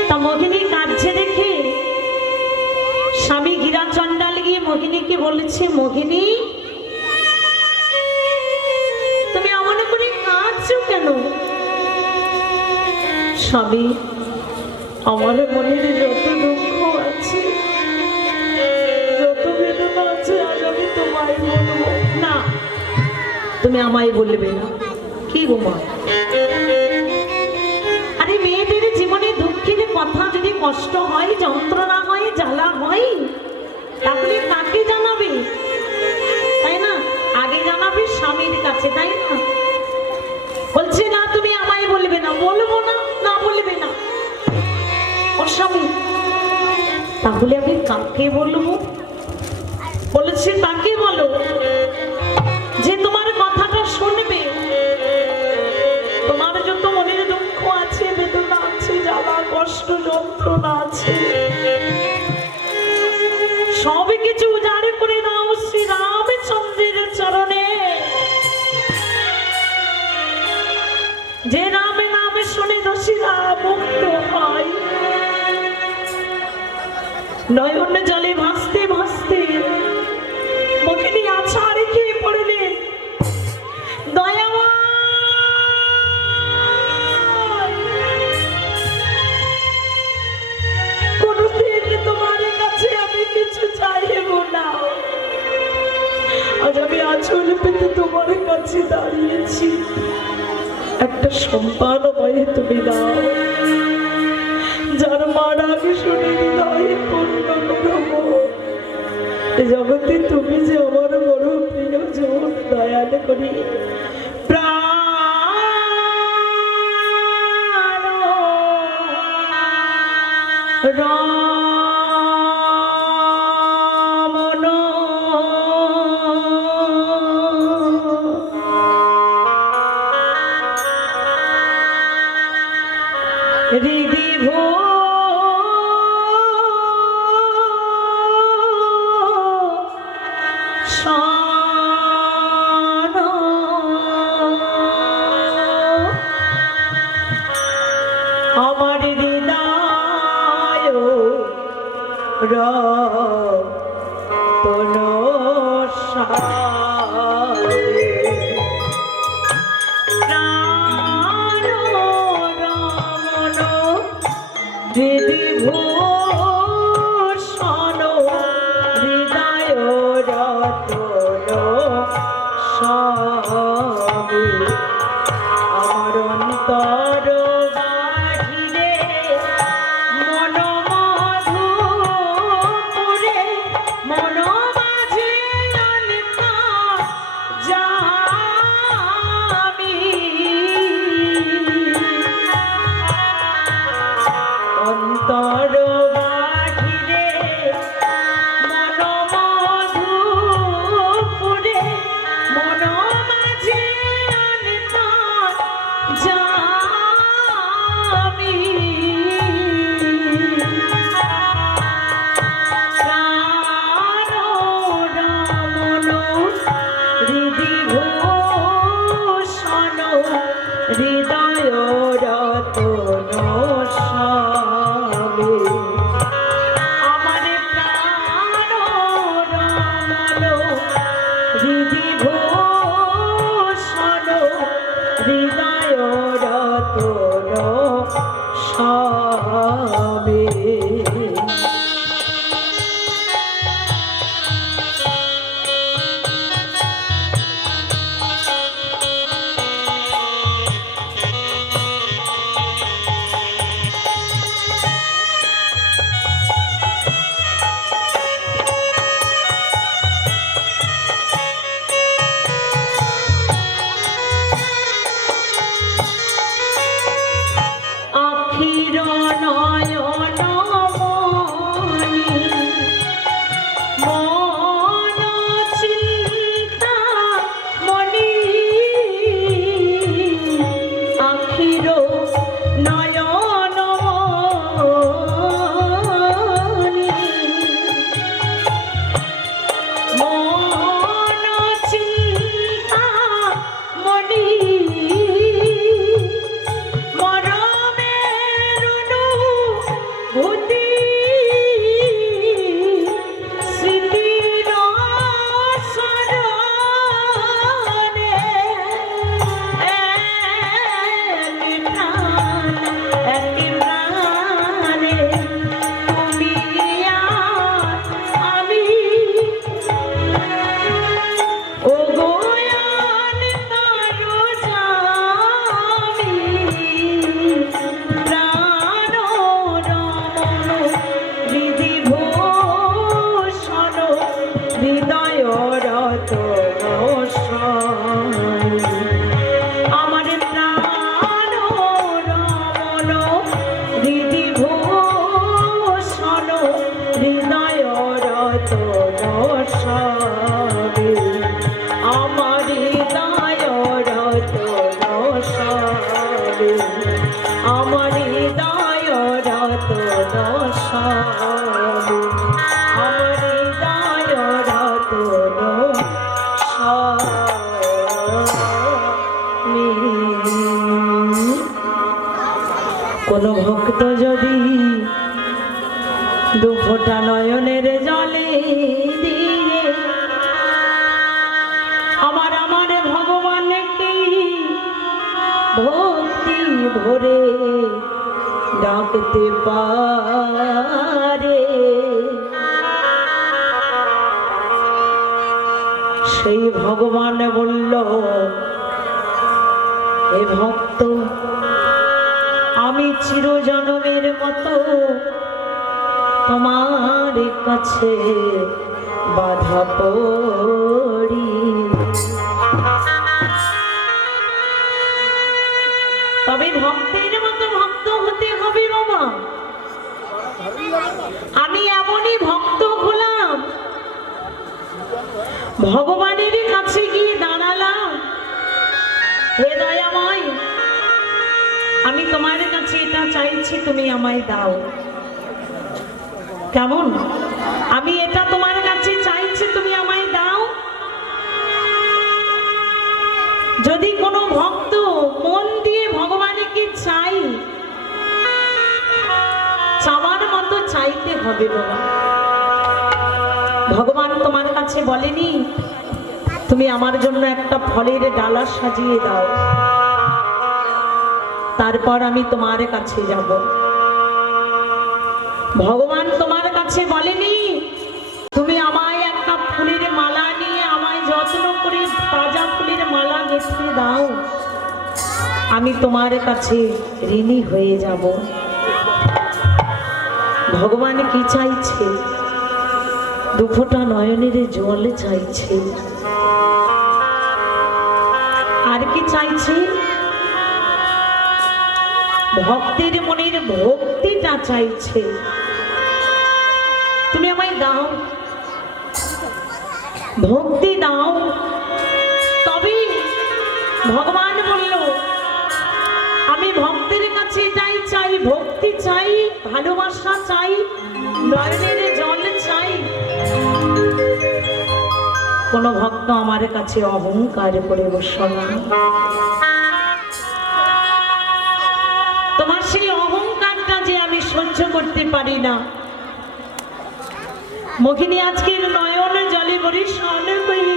তা মোহিনী কাঁদছে দেখে স্বামী গিরাচণ্ডাল গিয়ে মোহিনীকে বলেছে, মোহিনী তুমি অমন করে কাঁদছো কেন? স্বামী, আমার মনের যত দুঃখ আছে, যত বেদনা আছে, আজ আমি তোমায় বলবো না। তুমি আমায় বলবে না? কি গো মা? আরে মেয়েদের জীবনে দুঃখের কথা যদি কষ্ট হয়, যন্ত্রণা হয়, জ্বালা হয়, তাহলে কাকে জানাবে? তাই না? আগে জানাবে স্বামীর কাছে, তাই না? বলছে না তুমি আমায় বলবে না। বলবো না, না বলবে না। ও স্বামী, তাহলে আমি কাকে বলবো? বলেছে তাকে বলো যে তোমার কথাটা শুনবে। তোমার যত মনের দুঃখ আছে, বেদনা আছে, জ্বালা কষ্ট যন্ত্রণা আছে, সব কিছু উজাড় করে দাও শ্রী রামচন্দ্রের চরণে। যে রামে নামে শুনে দোষীরা মুক্ত হয়। নয়ন জলে ভাসতে ভাসতে মোহিনী আছা রেখে পড়লেন, দয়াময় কোনদিন তোমার কাছে আমি কিছু চাইব না। আজ আমি আঁচল পেতে তোমার কাছে দাঁড়িয়েছি, একটা সন্তান হয়ে তুমি দাও, যার মার আমি শুনে হৃদয়ে পূর্ণ করবো। জগতে তুমি যে আমার বড় প্রিয় জন, দয়াল করি রমন হৃদি আমার হৃদয় রতন হৃদি ভূষণ হৃদয় রতন স্বামী আমার অন্তর বাহিরে মন মধুপুরে মন মাঝে অনিতা যামি অন্তর বাহিরে মন মধুপুরে মন মাঝে অনিতা যামি প্রাণ রমন হৃদি ভূষণ হৃদয় রতন স্বামী আমার প্রাণ রমন হৃদি ভূষণ হৃদয় রতন স্বামী আখির নয়ন মনি মন চিন্তা মনি আখির নয়ন মনি মন চিন্তা মনি ভূতি স্মৃতির সরণে এক প্রাণে তুমি আর আমি ও গোয়ান তারো জামি প্রাণ রমন হৃদি ভূষণ হৃদয় রতন স্বামী আমার প্রাণ রমন হৃদি ভূষণ হৃদয় রতন স্বামী আমার হৃদয় রতন স্বামী আমার হৃদয় রতন স্বামী আমার হৃদয় রতন স্বামী কোন ভক্ত যদি দুফোঁটা নয়নের জলে দিয়ে আমার ভগবানকে ভক্তি ভরে ডাকতে পারে সেই ভগবান বলল, হে ভক্ত, আমি চিরজনমের মতো তোমার কাছে বাধা পড়ি। তবে ভক্তের মতো ভক্ত হতে হবে বাবা। আমি এমনই ভক্ত হলাম, ভগবানের কাছে গিয়ে দাঁড়ালাম, হে দয়াময়, আমি তোমার কাছে এটা চাইছি, তুমি আমায় দাও। কেমন? আমি এটা তোমার কাছে চাইছি, তুমি আমায় দাও। যদি কোনো ভক্ত মন দিয়ে ভগবানকে চাই, চাওয়ার মতো চাইতে হবে বাবা। ভগবান তোমার কাছে বলেনি তুমি আমার জন্য একটা ফলের ডালা সাজিয়ে দাও, তারপর আমি তোমার কাছে যাব। ভগবান তোমার কাছে বলেনি তুমি আমায় একটা ফুলের মালা নিয়ে আমায় যত্ন করে তাজা ফুলের মালা গেঁথে দাও, আমি তোমার কাছে ঋণী হয়ে যাব। ভগবান কি চাইছে? দুফোঁটা নয়নের জল চাইছে। আর কি চাইছে? ভক্তের মনের ভক্তিটা চাইছে। তুমি আমায় দাও, ভক্তি দাও। তবে ভগবান বলল আমি ভক্তের কাছে এটাই চাই, ভক্তি চাই, ভালোবাসা চাই, নয়নের জল চাই। কোন ভক্ত আমার কাছে অহংকার করে বসো না। তোমার সেই অহংকারটা যে আমি সহ্য করতে পারি না। মোহিনী আজকের নয়ন জলে বরিশান হয়ে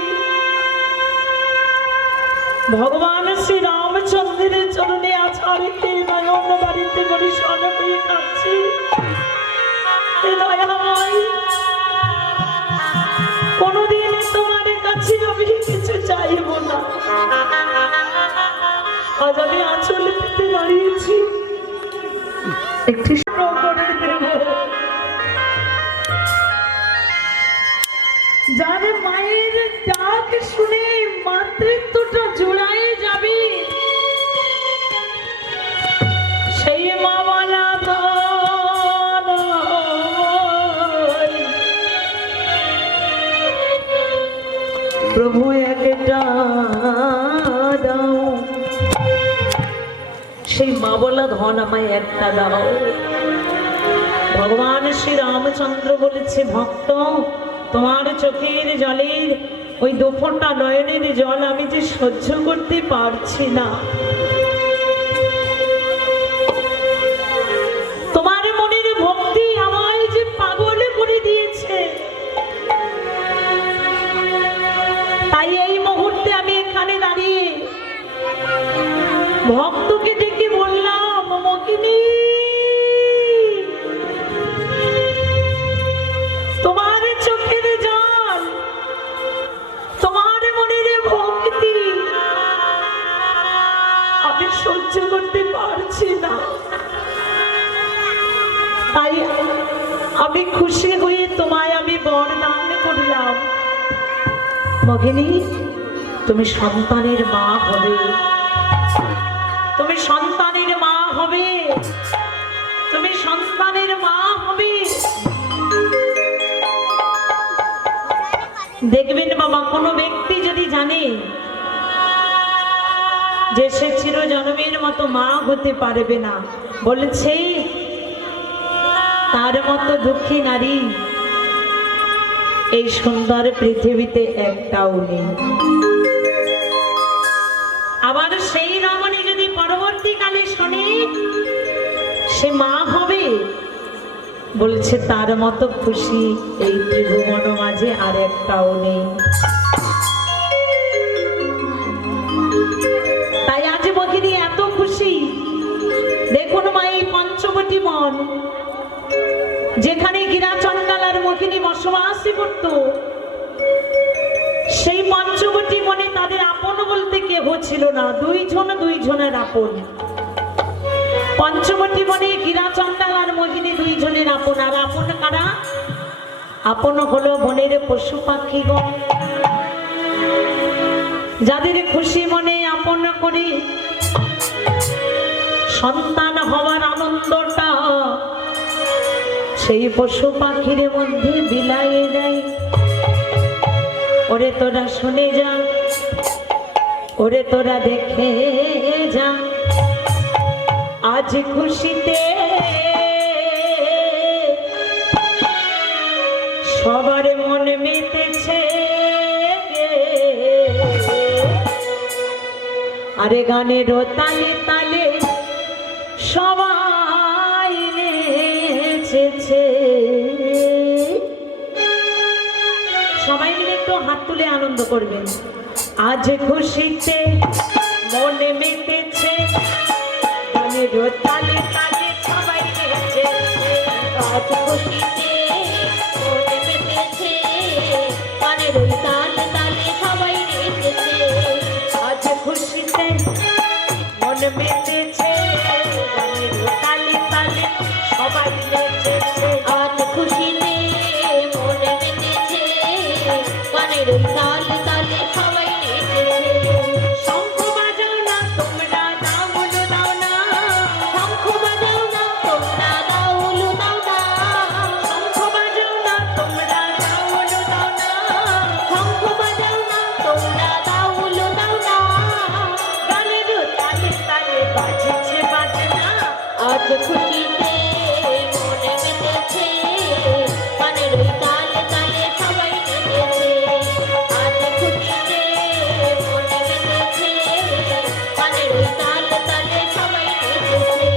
ভগবান শ্রী রামচন্দ্রের চরণে আছাড়িতে নয়ন বাড়িতে বরিশান হয়ে কাঁদছে। কোনদিন তোমার কাছে আমি কিছু চাইব না, আজ আমি আঁচল পেতে দাঁড়িয়েছি, একটি করে দেব। যার মায়ের ডাক শুনে মাতৃত্বটা জোড়ায় যাবে, সেই মা বলা প্রভু একটা দাও, সেই মা বলা ধন আমায় একটা দাও। ভগবান শ্রী রামচন্দ্র বলেছে ভক্ত তোমার চোখের জলের ওই দুফোঁটা নয়নের জল আমি যে সহ্য করতে পারছি না। তোমার মনের ভক্তি আমায় যে পাগল করে দিয়েছে, তাই এই মুহূর্তে আমি এখানে দাঁড়িয়ে ভক্তকে ডেকে বললাম মোহিনী তোমার চোখের জল, তোমার মনের ভক্তি আমি সহ্য করতে পারছি না। তাই আমি খুশি হয়ে তোমায় আমি বরদান করলাম, মোহিনী তুমি সন্তানের মা হবে, তুমি সন্তানের মা হবে, তুমি সন্তানের মা হবে। দেখবেন বাবা, কোনো ব্যক্তি যদি জানে যে সে চিরজন্মের মতো মা হতে পারবে না, বলেছে তার মতো দুঃখী নারী এই সুন্দর পৃথিবীতে একটাও নেই। আবার সেই রমণী যদি পরবর্তীকালে শোনে সে মা হবে, বলেছে তার মতো খুশি এই ত্রিভুবন মাঝে আর একটাও নেই। তাই আজ মোহিনী এত খুশি। দেখুন মা, এই পঞ্চবটী বন যেখানে গিরাচণ্ডাল আর মোহিনী বসবাস করত, সেই পঞ্চবটী বনে তাদের আপন বলতে কেহ ছিল না, দুইজনের আপন। পঞ্চবটী বনে গিরাচণ্ডাল আর মোহিনী দুইজনের আপন। আর আপন কারা? আপন হলো বনের পশু পাখিগণ, যাদের খুশি মনে আপন করি সন্তান হওয়ার আনন্দটা সেই পশু পাখির মধ্যে বিলাইয়ে দেয়। ওরে তোরা শুনে যা, ওরে তোরা দেখে যা, আজ খুশিতে সবার মনে মেতেছে, আরে গানের তালে তালে সবাই নেচেছে। সবাই মিলে একটু হাত তুলে আনন্দ করবেন। আজ খুশিতে মনে মেতেছে, গানের তালে তালে সবাই নেচেছে। আজ খুশিতে মনে মেতেছে, গানের ওই তালে তালে সবাই নেচেছে। আজ খুশিতে মনে মেতেছে, গানের তালে তালে সবাই নেচেছে। আজ খুশিতে মনে মেতেছে, গানের ওই তালে তালে সবাই নেচেছে। শঙ্খ বাজাও না তোমরা, দাউল দাও না, শঙ্খ বাজাও না তোমরা, দাউল দাও না। শঙ্খ বাজাও না তোমরা, দাউল দাও না, শঙ্খ বাজাও না তোমরা, দাউল দাও না। গানের তালে তালে বাজছে বাজনা। আজ খুশিতে মনে মেতেছে, গানের ওই তালে তালে সবাই নেচেছে। আজ খুশিতে মনে মেতেছে, গানের ওই তালে তালে সবাই নেচেছে।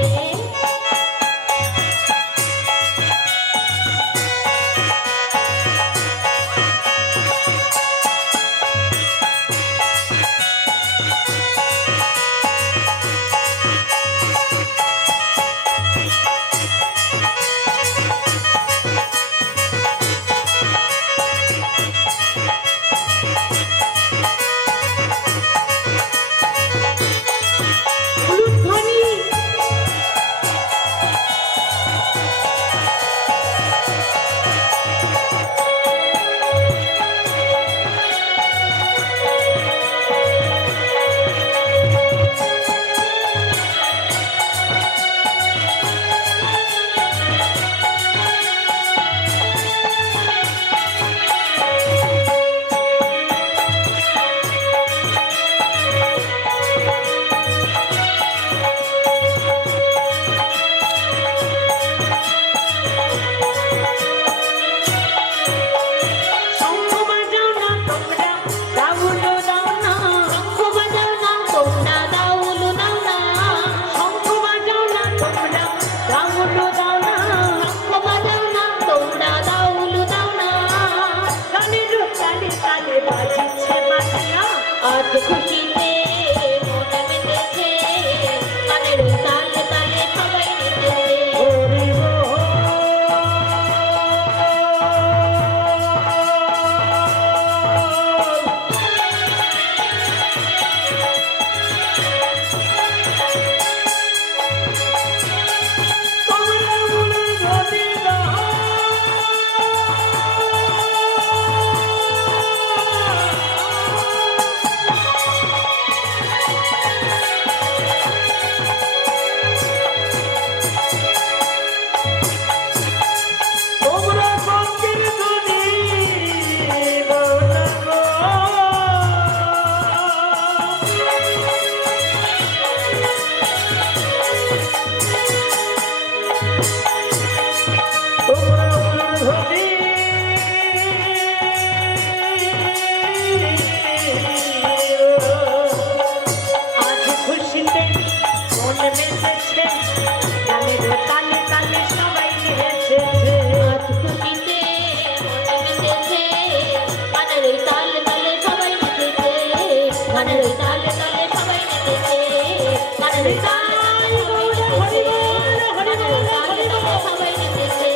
উলুধ্বনি শঙ্খ বাজাও না তোমরা, দাউল দাও না, শঙ্খ বাজাও না তোমরা, দাউল দাও না। শঙ্খ বাজাও না তোমরা, দাউল দাও না, শঙ্খ বাজাও না তোমরা, দাউল দাও না। গানের তালে তালে বাজছে বাজনা। আজ খুশিতে মনে মেতেছে, গানের ওই তালে তালে সবাই নেচেছে। হরি তোমরা উলুধ্বনি দাও। তোমরা সঙ্গের ধ্বনি দাও না গো। তোমরা উলুধ্বনি আজ খুশিতে মনে মেতেছে, গানের তালে তালে সবাই নেচেছে। আজ খুশিতে মনে মেতেছে, গানের ওই তালে তালে সবাই নেচেছে। গানের ওই তালে তালে সবাই নেচেছে। গানের ওই তালে তালে সবাই নেচেছে। গানের ওই তালে তালে সবাই নেচেছে।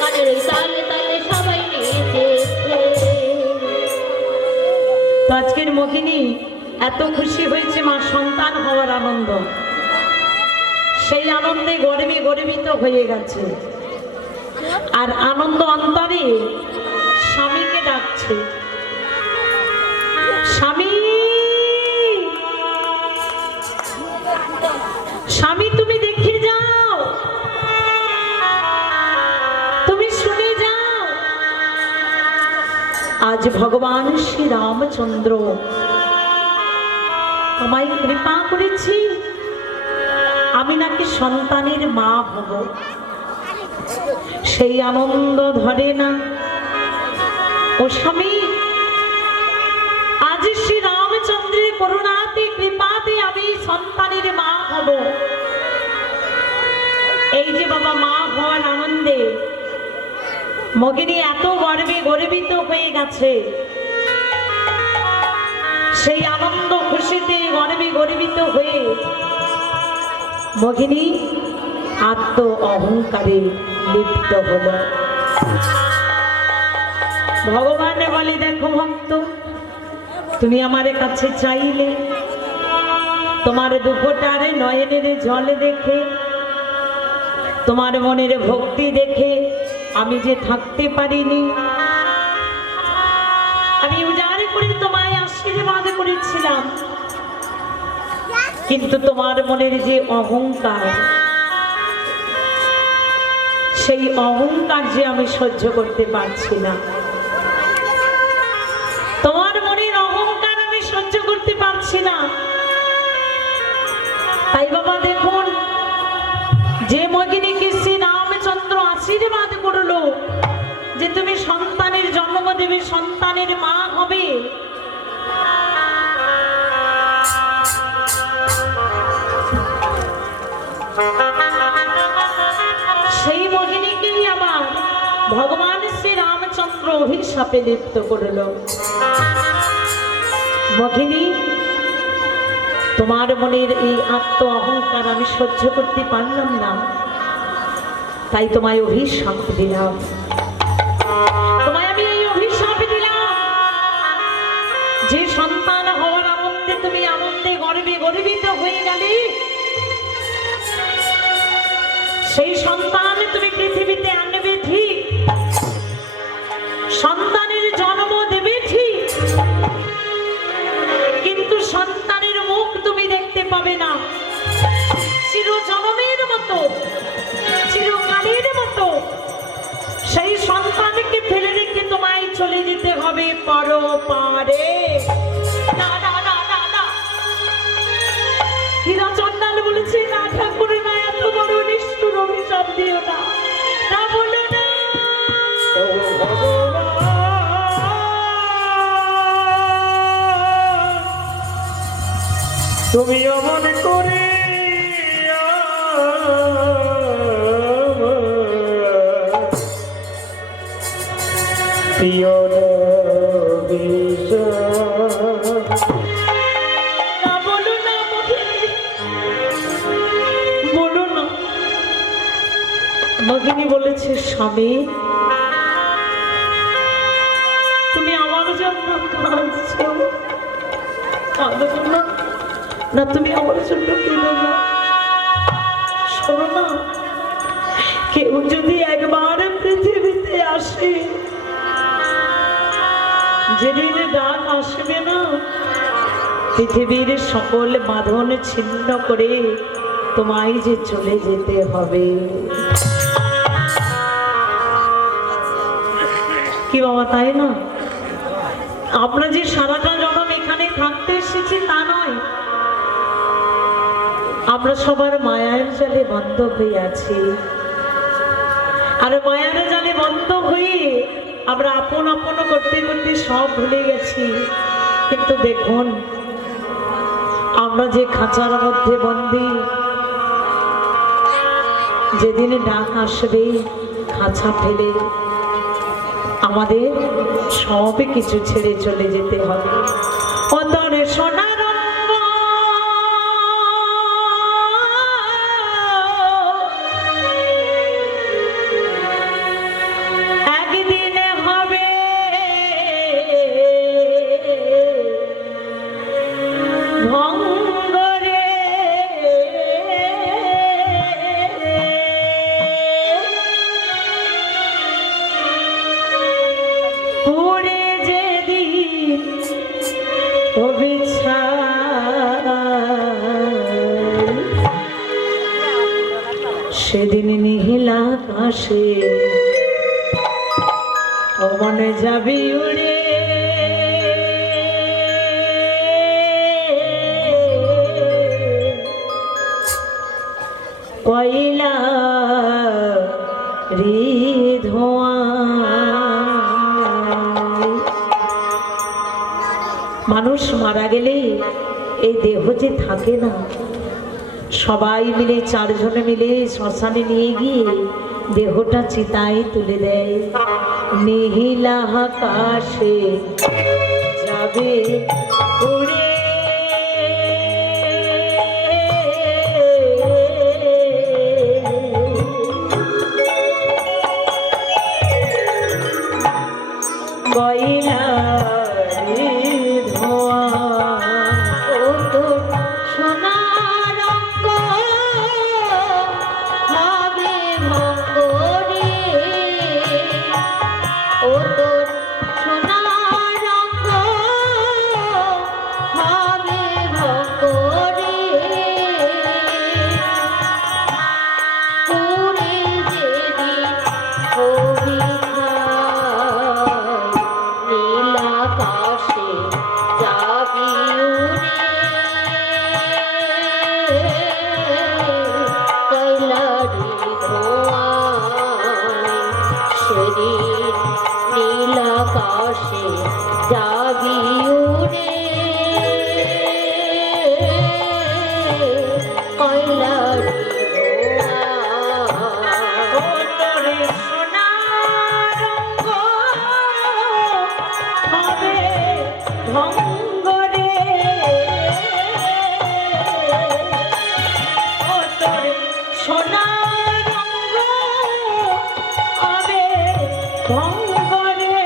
গানের ওই তালে তালে সবাই নেচেছে। তো আজকের মোহিনী এত খুশি হয়েছে মা সন্তান হওয়ার আনন্দ, সেই আনন্দে গর্বে গর্বিত হয়ে গেছে। আর আনন্দ অন্তরে স্বামীকে ডাকছে, স্বামী স্বামী তুমি দেখে যাও, তুমি শুনে যাও, আজ ভগবান শ্রী রামচন্দ্র তোমায় কৃপা করেছি, আমি নাকি সন্তানের মা হব। সেই আনন্দ ধরে না। ও স্বামী, আজ শ্রী রামচন্দ্রের করুণাতে কৃপাতে আমি সন্তানের মা হব। এই যে বাবা মা হওয়ার আনন্দে মগিনী এত গর্বে গর্বিত হয়ে গেছে, সেই আনন্দ খুশিতে গর্বে গর্বিত হয়ে মগিনী আত্ম অহংকারে লিপ্ত হল। ভগবান বলে, দেখো ভক্ত, তুমি আমার কাছে চাইলে, তোমার দুপোটার নয়নের জলে দেখে, তোমার মনের ভক্তি দেখে আমি যে থাকতে পারিনি, আমি উজাড় করে তোমায় আশীর্বাদ করেছিলাম, কিন্তু তোমার মনের যে অহংকার, সেই অহংকার যে আমি সহ্য করতে পারছি না। তোমার মনের অহংকার আমি সহ্য করতে পারছি না। তাই বাবা দেখুন, যে মগিনীকে শ্রী রামচন্দ্র আশীর্বাদ করলো যে তুমি সন্তানের জন্ম দেবে, সন্তানের মা হবে, সেই মগিনীকেই আবার ভগবান শ্রী রামচন্দ্র অভিশাপে লিপ্ত করল। মগিনী, তোমার মনের এই আত্ম অহংকার আমি সহ্য করতে পারলাম না, তাই তোমায় অভিশাপ দিলাম। তোমায় আমি এই অভিশাপ দিলাম, যে সন্তান হওয়ার আনন্দে তুমি আনন্দে গর্বে গর্বিত হয়ে গেলে, সেই সন্তান তুমি পৃথিবীতে আনবে ঠিক, সন্তানের জন্ম দেবে ঠিক, কিন্তু সন্তানের মুখ তুমি দেখতে পাবে না। চিরজন্মের মতো, চিরকালের মতো সেই সন্তানকে ফেলে রেখে তোমায় চলে যেতে হবে পরপারে। না না না না না, হীরা চন্দাল বলেছে, না ঠাকুর না, এত বড় নিষ্ঠুর অভিশাপ দিও না, না বলো না। ও ভগবান, তুমি অমন করে প্রিয় না বলো না, বলো না। মগিনী বলেছে, স্বামী তুমি আমার জন্য কাঁদছো, কাঁদো না, না তুমি আমার জন্য কেঁদো না। শোনো না, কেউ যদি একবার পৃথিবীতে আসে, যেদিন ডাক আসবে না, পৃথিবীর সকল বাঁধন ছিন্ন করে তোমায় যে চলে যেতে হবে। কি বাবা, তাই না? আমরা যে সারাটা জন্ম এখানে থাকতে এসেছি তা নয়, আমরা সবার মায়ার জালে বন্ধ হয়ে আছি। আর মায়ার জালে বন্ধ হয়ে আমরা আপন আপন করতে করতে সব ভুলে গেছি। কিন্তু দেখুন, আমরা যে খাঁচার মধ্যে বন্দী, যেদিন ডাক আসবে খাঁচা ফেলে আমাদের সব কিছু ছেড়ে চলে যেতে হবে। অতরে সোনার সেদিন নীল আকাশে ও মনে যাবি উড়ে কয়লা ধোঁয়া। মানুষ মারা গেলে এই দেহ যে থাকে না, সবাই মিলে চারজনে মিলে শ্মশানে নিয়ে গিয়ে দেহটা চিতায় তুলে দেয়। নীল আকাশে যাবে উড়ে কয়লা ধোঁয়া। ও তোর সোনা রঙ হবে ভঙ্গ রে, ও তোর সোনা রঙ হবে ভঙ্গ রে, পুরে যেদিন হবি নীল আকাশে যাবি উড়ে কয়লারি ধোঁয়ায়। সেদিন নীল আকাশে যাবি উড়ে কয়লারি ধোঁয়ায়। তোরে সোনা রঙ হবে ভঙ্গ রে, ও তোরে সোনা রঙ হবে ভঙ্গ রে,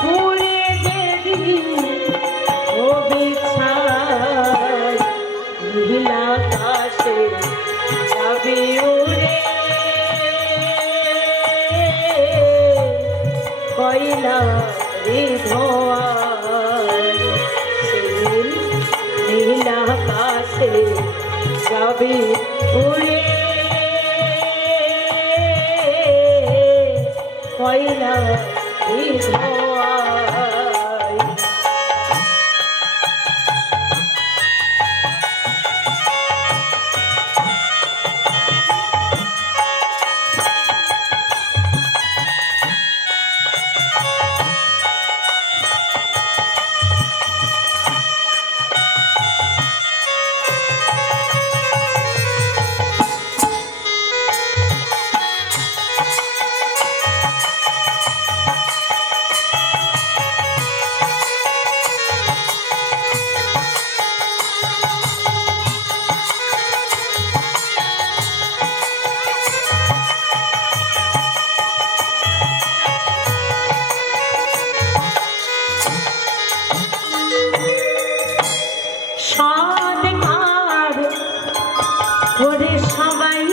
পুরে যেদিন হবি ছাই নীল আকাশে যাবি উড়ে কয়লা ধোঁয়ায়। সেদিন নীল আকাশে যাবি উড়ে কয়লা ধোঁয়ায়। সদকার করে সবাই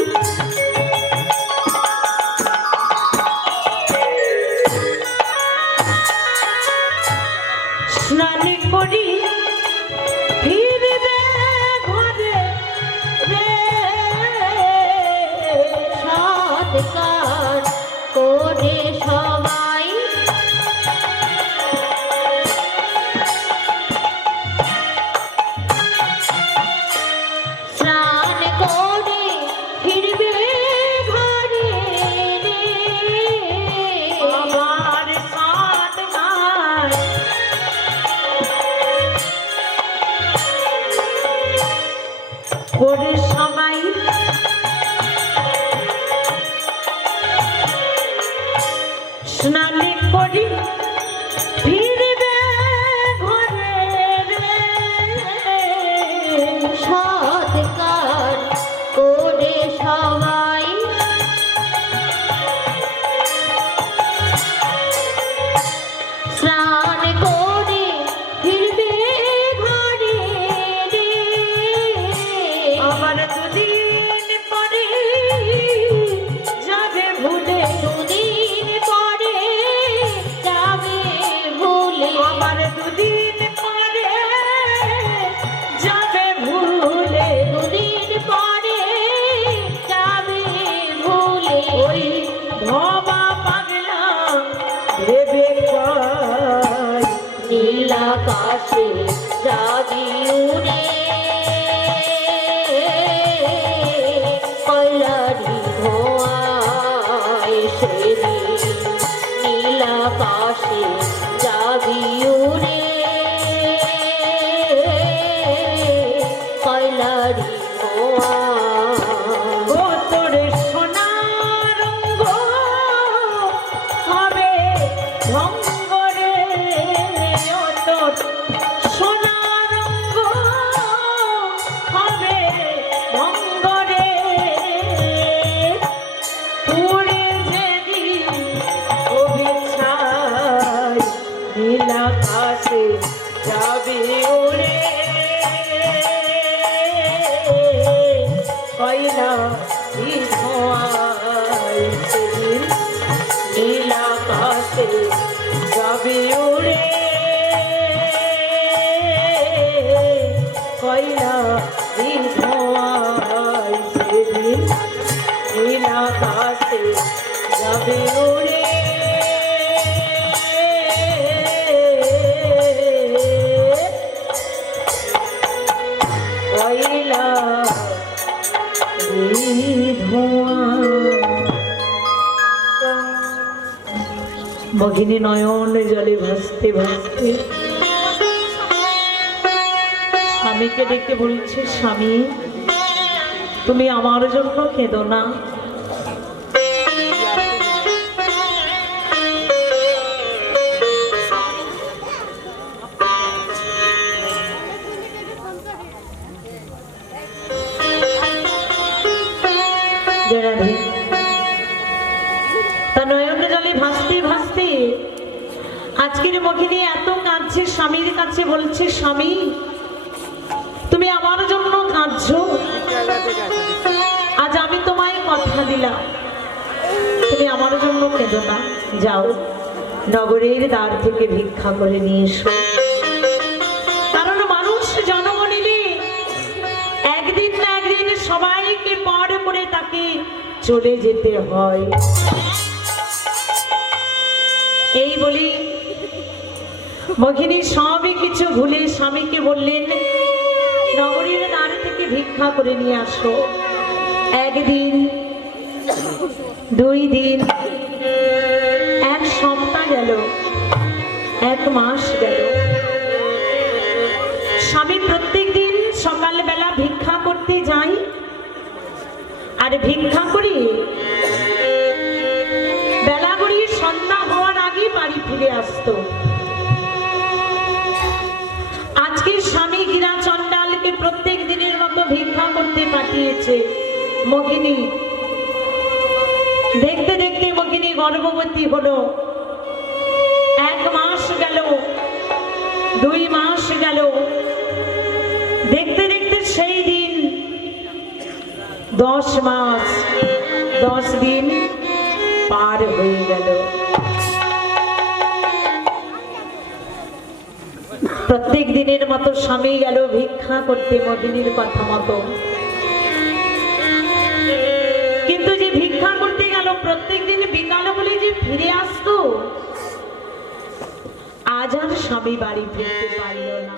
স্নান করি ফিরবে ঘরে রে, সৎকার করে সবাই স্নান করে ফিরবে ঘরে রে, আমার সদকার করে সবাই স্নান করি ফিরবে ঘরে রে, সৎকার করে সবাই স্নান করে ফিরবে ঘরে রে, আবার দুদিন পরে যাবে ভুলে দুদিন পরে কয়লা ধোঁয়ায় সেদিন নীল আকাশে যাবে উড়ে। কয়লা ধোঁয়া। ভগিনী নয়ন জলে ভাসতে ভাসতে স্বামীকে ডেকে বলছে, স্বামী তুমি আমার জন্য কেঁদো না। তা নয়ন জলে ভাসতে ভাসতে আজকের ভগিনী এত কাঁদছে, স্বামীর কাছে বলছে, স্বামী তুমি আমার জন্য কাঁদছো, আজ আমি তোমায় কথা দিলাম তুমি আমার জন্য কেঁদো না, যাও নগরের দ্বার থেকে ভিক্ষা করে নিয়ে এসো। কারণ মানুষ জন্ম নিলে একদিন না একদিন সবাইকে পর করে তাকে চলে যেতে হয়। এই বলি ভগিনী সবই কিছু ভুলে স্বামীকে বললেন, নগরীর দ্বার থেকে ভিক্ষা করে নিয়ে আসো। একদিন, 2 দিন, 1 সপ্তাহ গেল, 1 মাস গেল। স্বামী প্রত্যেক দিন সকালবেলা ভিক্ষা করতে যায়, আর ভিক্ষা করে বেলা গড়িয়ে সন্ধ্যা হওয়ার আগে বাড়ি ফিরে আসতো। আজকে স্বামী গিরা চণ্ডালকে প্রত্যেক দিনের মতো ভিক্ষা করতে পাঠিয়েছে। মগিনী দেখতে দেখতে মগিনী গর্ভবতী হলো। 1 মাস গেল, 2 মাস গেল, দেখতে দেখতে সেই দিন 10 মাস 10 দিন পার হয়ে গেল। প্রত্যেক দিনের মতো স্বামী গেল ভিক্ষা করতে মগিনীর কথা মতো, কিন্তু যে ভিক্ষা করতে গেল প্রত্যেক দিন বিকাল বলে যে ফিরে আসতো, আজ আর স্বামী বাড়ি ফিরতে পারল না।